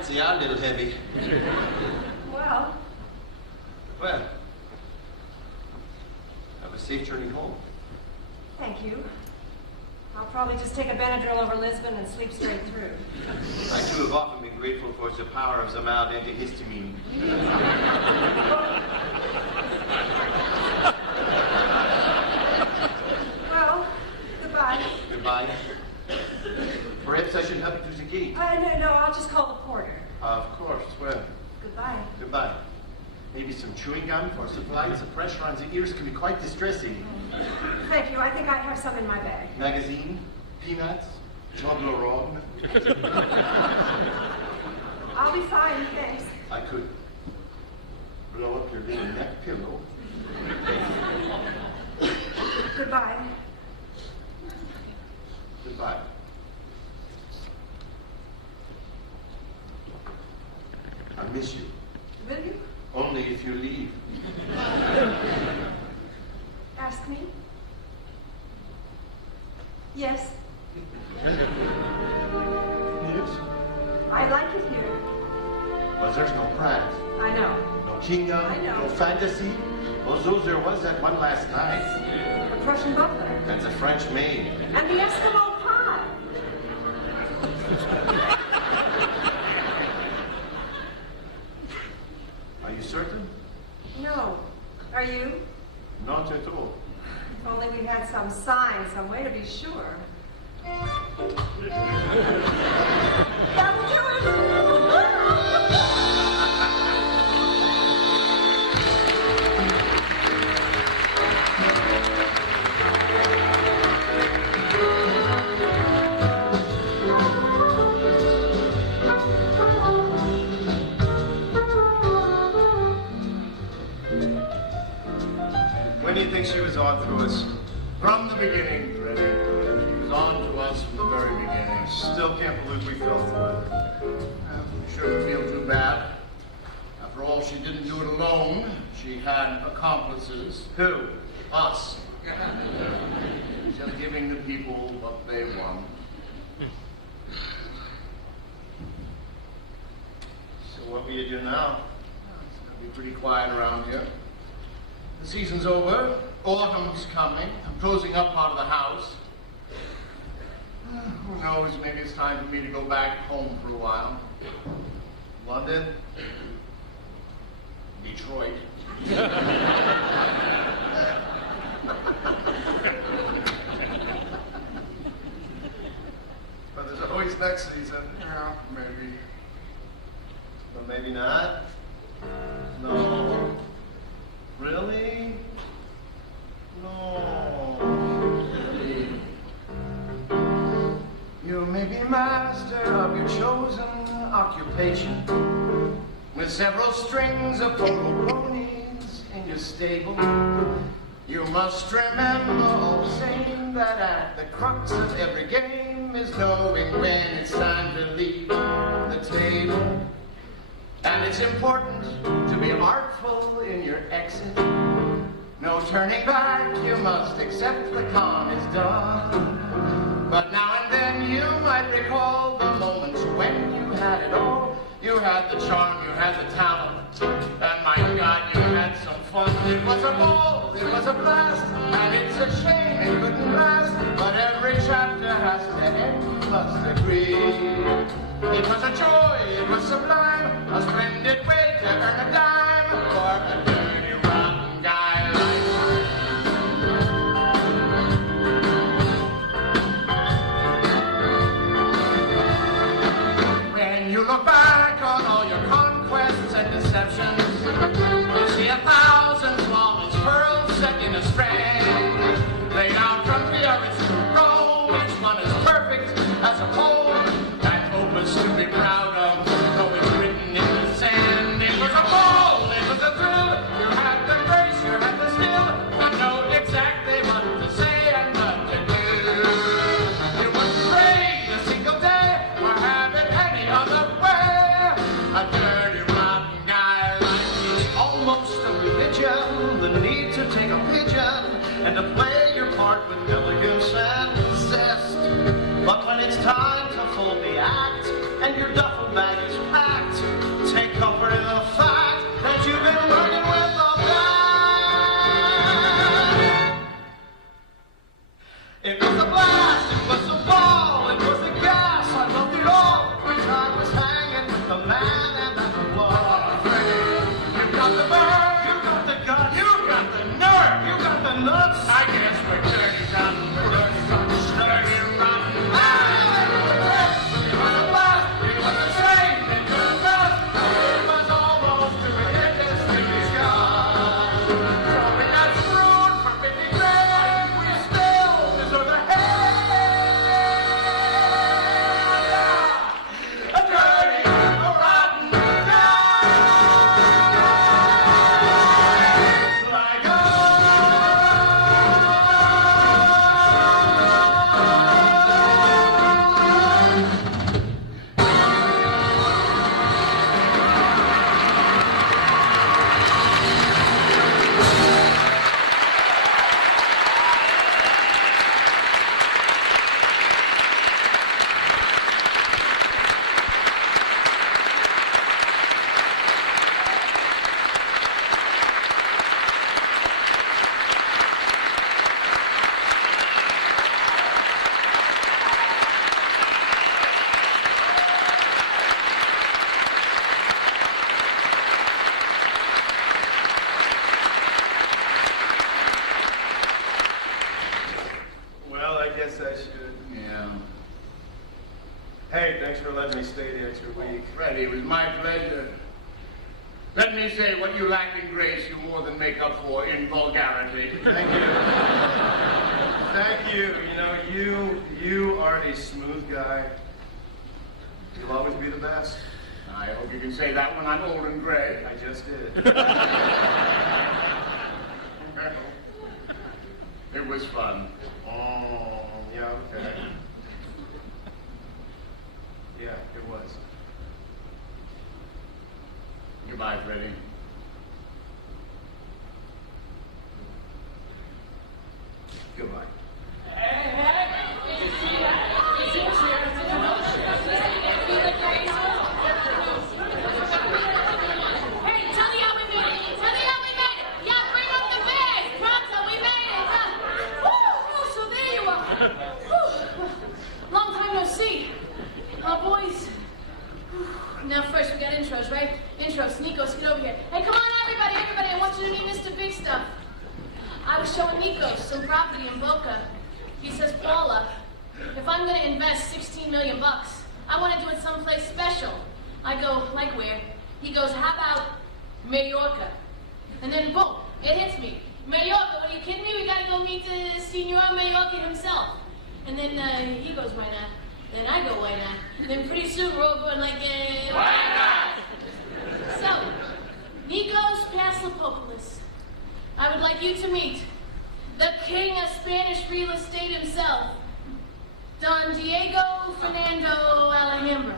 fancy our little heavy. Well, Well, have a safe journey home. thank you. I'll probably just take a Benadryl over Lisbon and sleep straight through. I too have often been grateful for the power of the mild antihistamine. Well, goodbye. Goodbye. Perhaps I should help you to the gate. No, I'll just call the porter. Of course. Well, Goodbye. goodbye. Maybe some chewing gum for supplies. The pressure on the ears can be quite distressing. Thank you. I think I have some in my bag. Magazine, peanuts, Toblerone. I'll be fine, thanks. I could blow up your little neck pillow. Goodbye. Goodbye. I miss you. Will you? Only if you leave. Ask me? Yes. Yes? I like it here. Well, there's no pride. I know. No kingdom. I know. No fantasy. Although there was that one last night. The Prussian butler. That's a French maid. And the Eskimo pie. Are you certain? No. Are you? Not at all. If only we had some sign, some way to be sure. That'll do it! When do you think she was on to us? From the beginning, Freddie. She was on to us from the very beginning. Still can't believe we fell for it. Shouldn't feel too bad. After all, she didn't do it alone. She had accomplices. Who? Us. Just giving the people what they want. So what will you do now? It's going to be pretty quiet around here. The season's over. Autumn's coming. I'm closing up part of the house. Who knows, maybe it's time for me to go back home for a while. London? Detroit. But there's always next season. Yeah, maybe. But maybe not. No. Really? No. You may be master of your chosen occupation, with several strings of purple ponies in your stable. You must remember, all the same, that at the crux of every game is knowing when it's time to leave the table. And it's important to be artful in your exit. No turning back, you must accept the con is done. But now and then you might recall the moments when you had it all. You had the charm, you had the talent, and my God, you had some fun. It was a ball, it was a blast, and it's a shame it couldn't last. But every chapter has to end, you must agree. It was a joy, it was sublime, a splendid way to earn a dime for a dirty, rotten guy like me. When you look back on all your conquests and deceptions, you see 1,000 flawless pearls set in a strand, laid out from Paris to Rome. Each one as perfect as a poem, to be proud of, though it's written in the sand. It was a ball, it was a thrill. You had the grace, you had the skill to know exactly what to say and what to do. You wouldn't trade a single day or have it any other way. A dirty, rotten guy like me. It's almost a religion, the need to take a pigeon and to play your part with elegance and zest. But when it's time to fold the act and your duffel bag is packed, going nuts. I guess we're dirty rotten, dirty rotten, dirty rotten. It was a shame, it turned out. It was almost too ridiculous to discuss. So we got screwed for 50 grand. We still deserve a hand. A dirty, rotten guy. Like Well, I guess I should. Yeah. Hey, thanks for letting me stay the extra week. Freddie, it was my pleasure. Let me say what you lack in grace, you more than make up for in vulgarity. Thank you. Thank you. You know, you are a smooth guy. You'll always be the best. I hope you can say that when I'm old and gray. I just did. It was fun. Oh, yeah, okay. Yeah, it was. Goodbye, Freddie. Goodbye. Hey, tell me how we made it. Tell me how we made it. Yeah, bring up the bags. Pronto, we made it. Woo! So there you are. Whew. Long time no see. Boys. Now first we got intros, right? Intros. Nikos, get over here. Hey, come on, everybody. Everybody, I want you to meet Mr. Big Stuff. I was showing Nikos some property in Boca. He says, Paula, if I'm going to invest 16 million bucks, I want to do it someplace special. I go, like where? He goes, how about Mallorca? And then boom, it hits me. Mallorca, are you kidding me? We got to go meet the Senor Mallorca himself. And then he goes, why not? Then I go, why not? And then pretty soon we're all going like, why not? So, Nikos Paslopoulos, I would like you to meet the king of Spanish real estate himself, Don Diego Fernando Alhambra.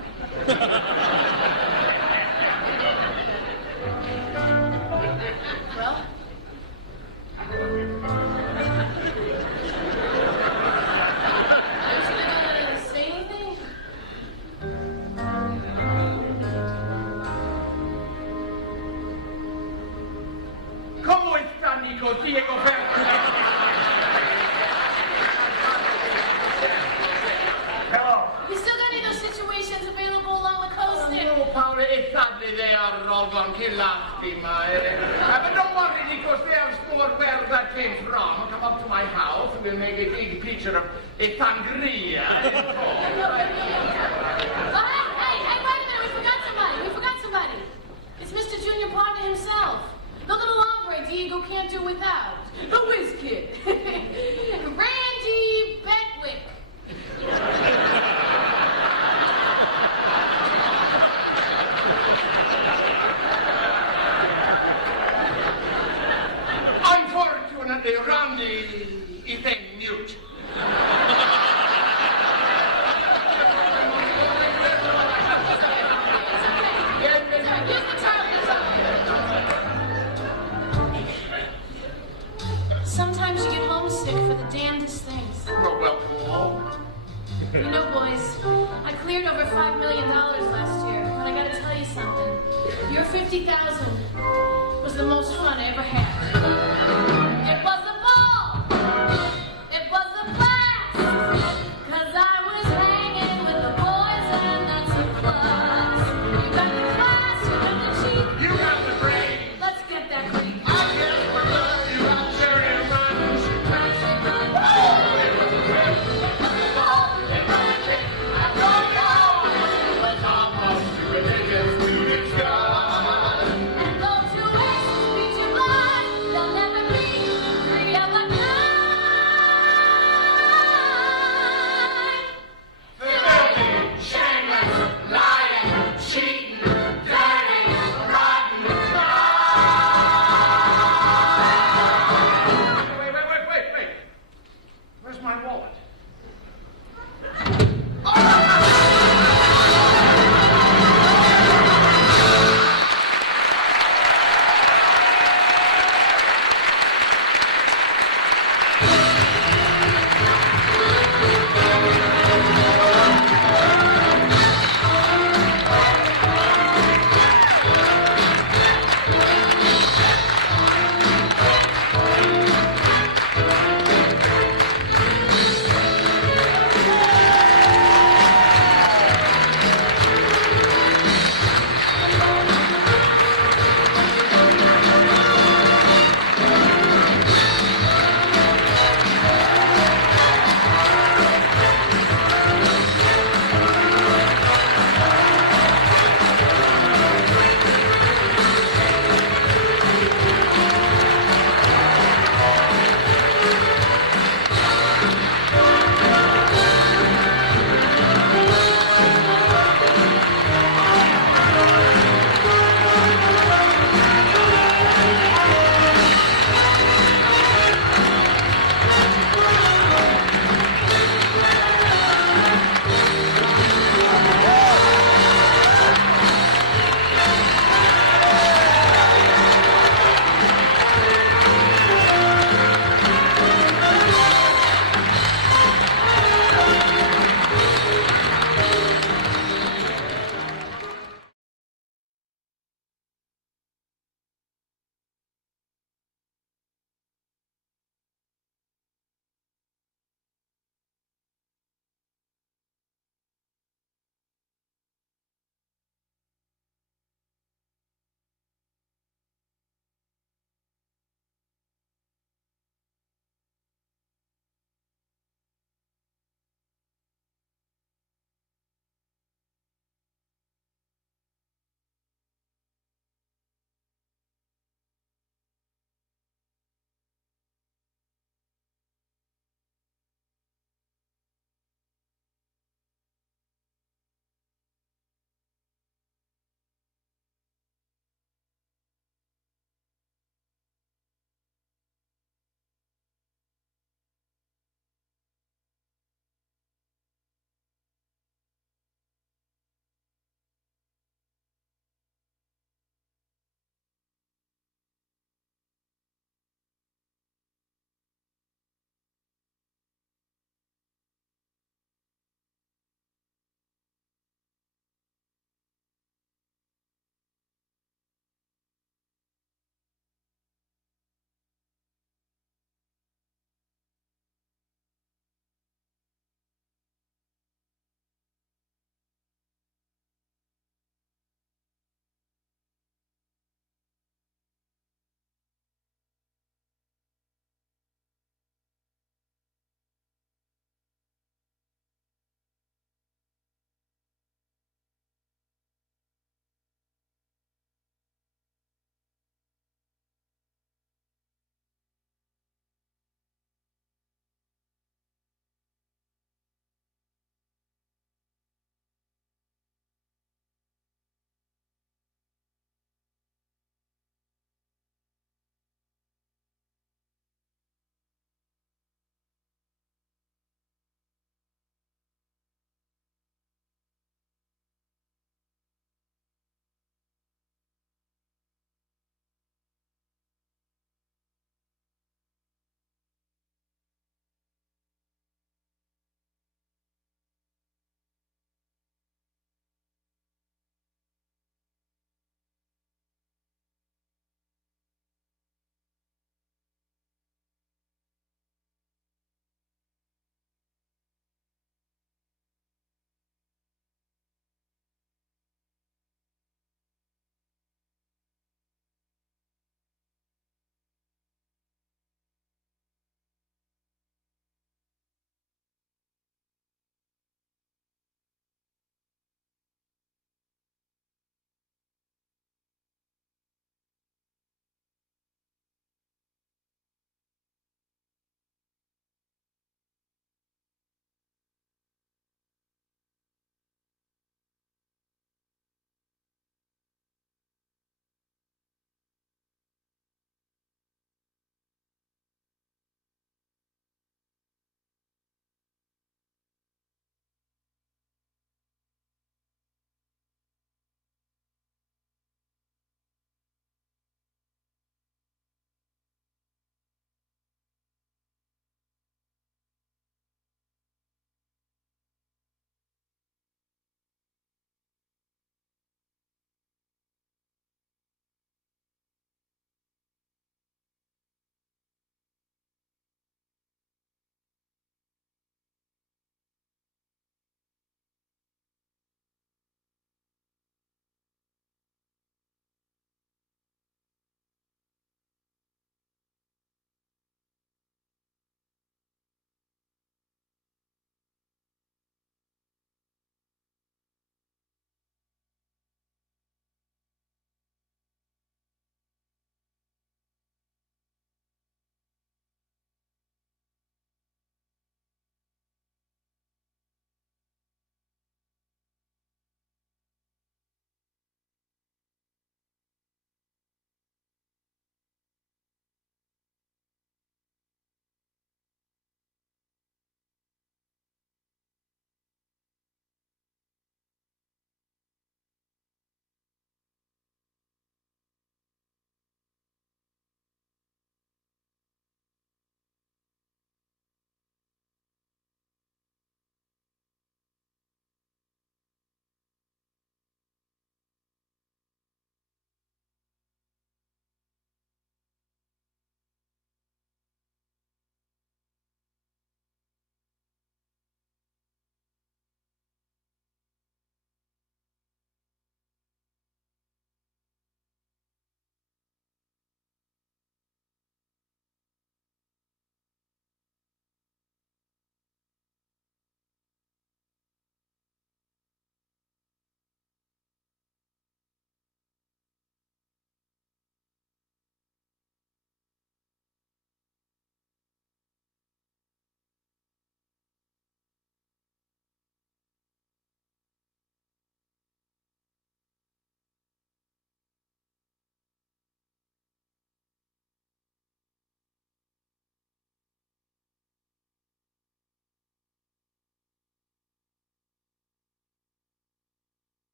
Well, I was gonna say anything. ¿Cómo está, Nico Diego Hello. You still got any of those situations available along the coast there? No, Paolo, sadly they are all gone. Che lastima. But don't worry, Nico, there's more where that came from. Come up to my house, we'll make a big picture of a sangria. Oh, hey, wait a minute, we forgot somebody. It's Mr. Junior Partner himself. The little hombre Diego can't do without. The whiz kid. Randy Bedwick. Unfortunately, Randy is a mute. Sometimes you get homesick for the damnedest things. Well, welcome home. You know, boys, I cleared over $5 million last year, but I gotta tell you something. Your 50,000 was the most fun I ever had.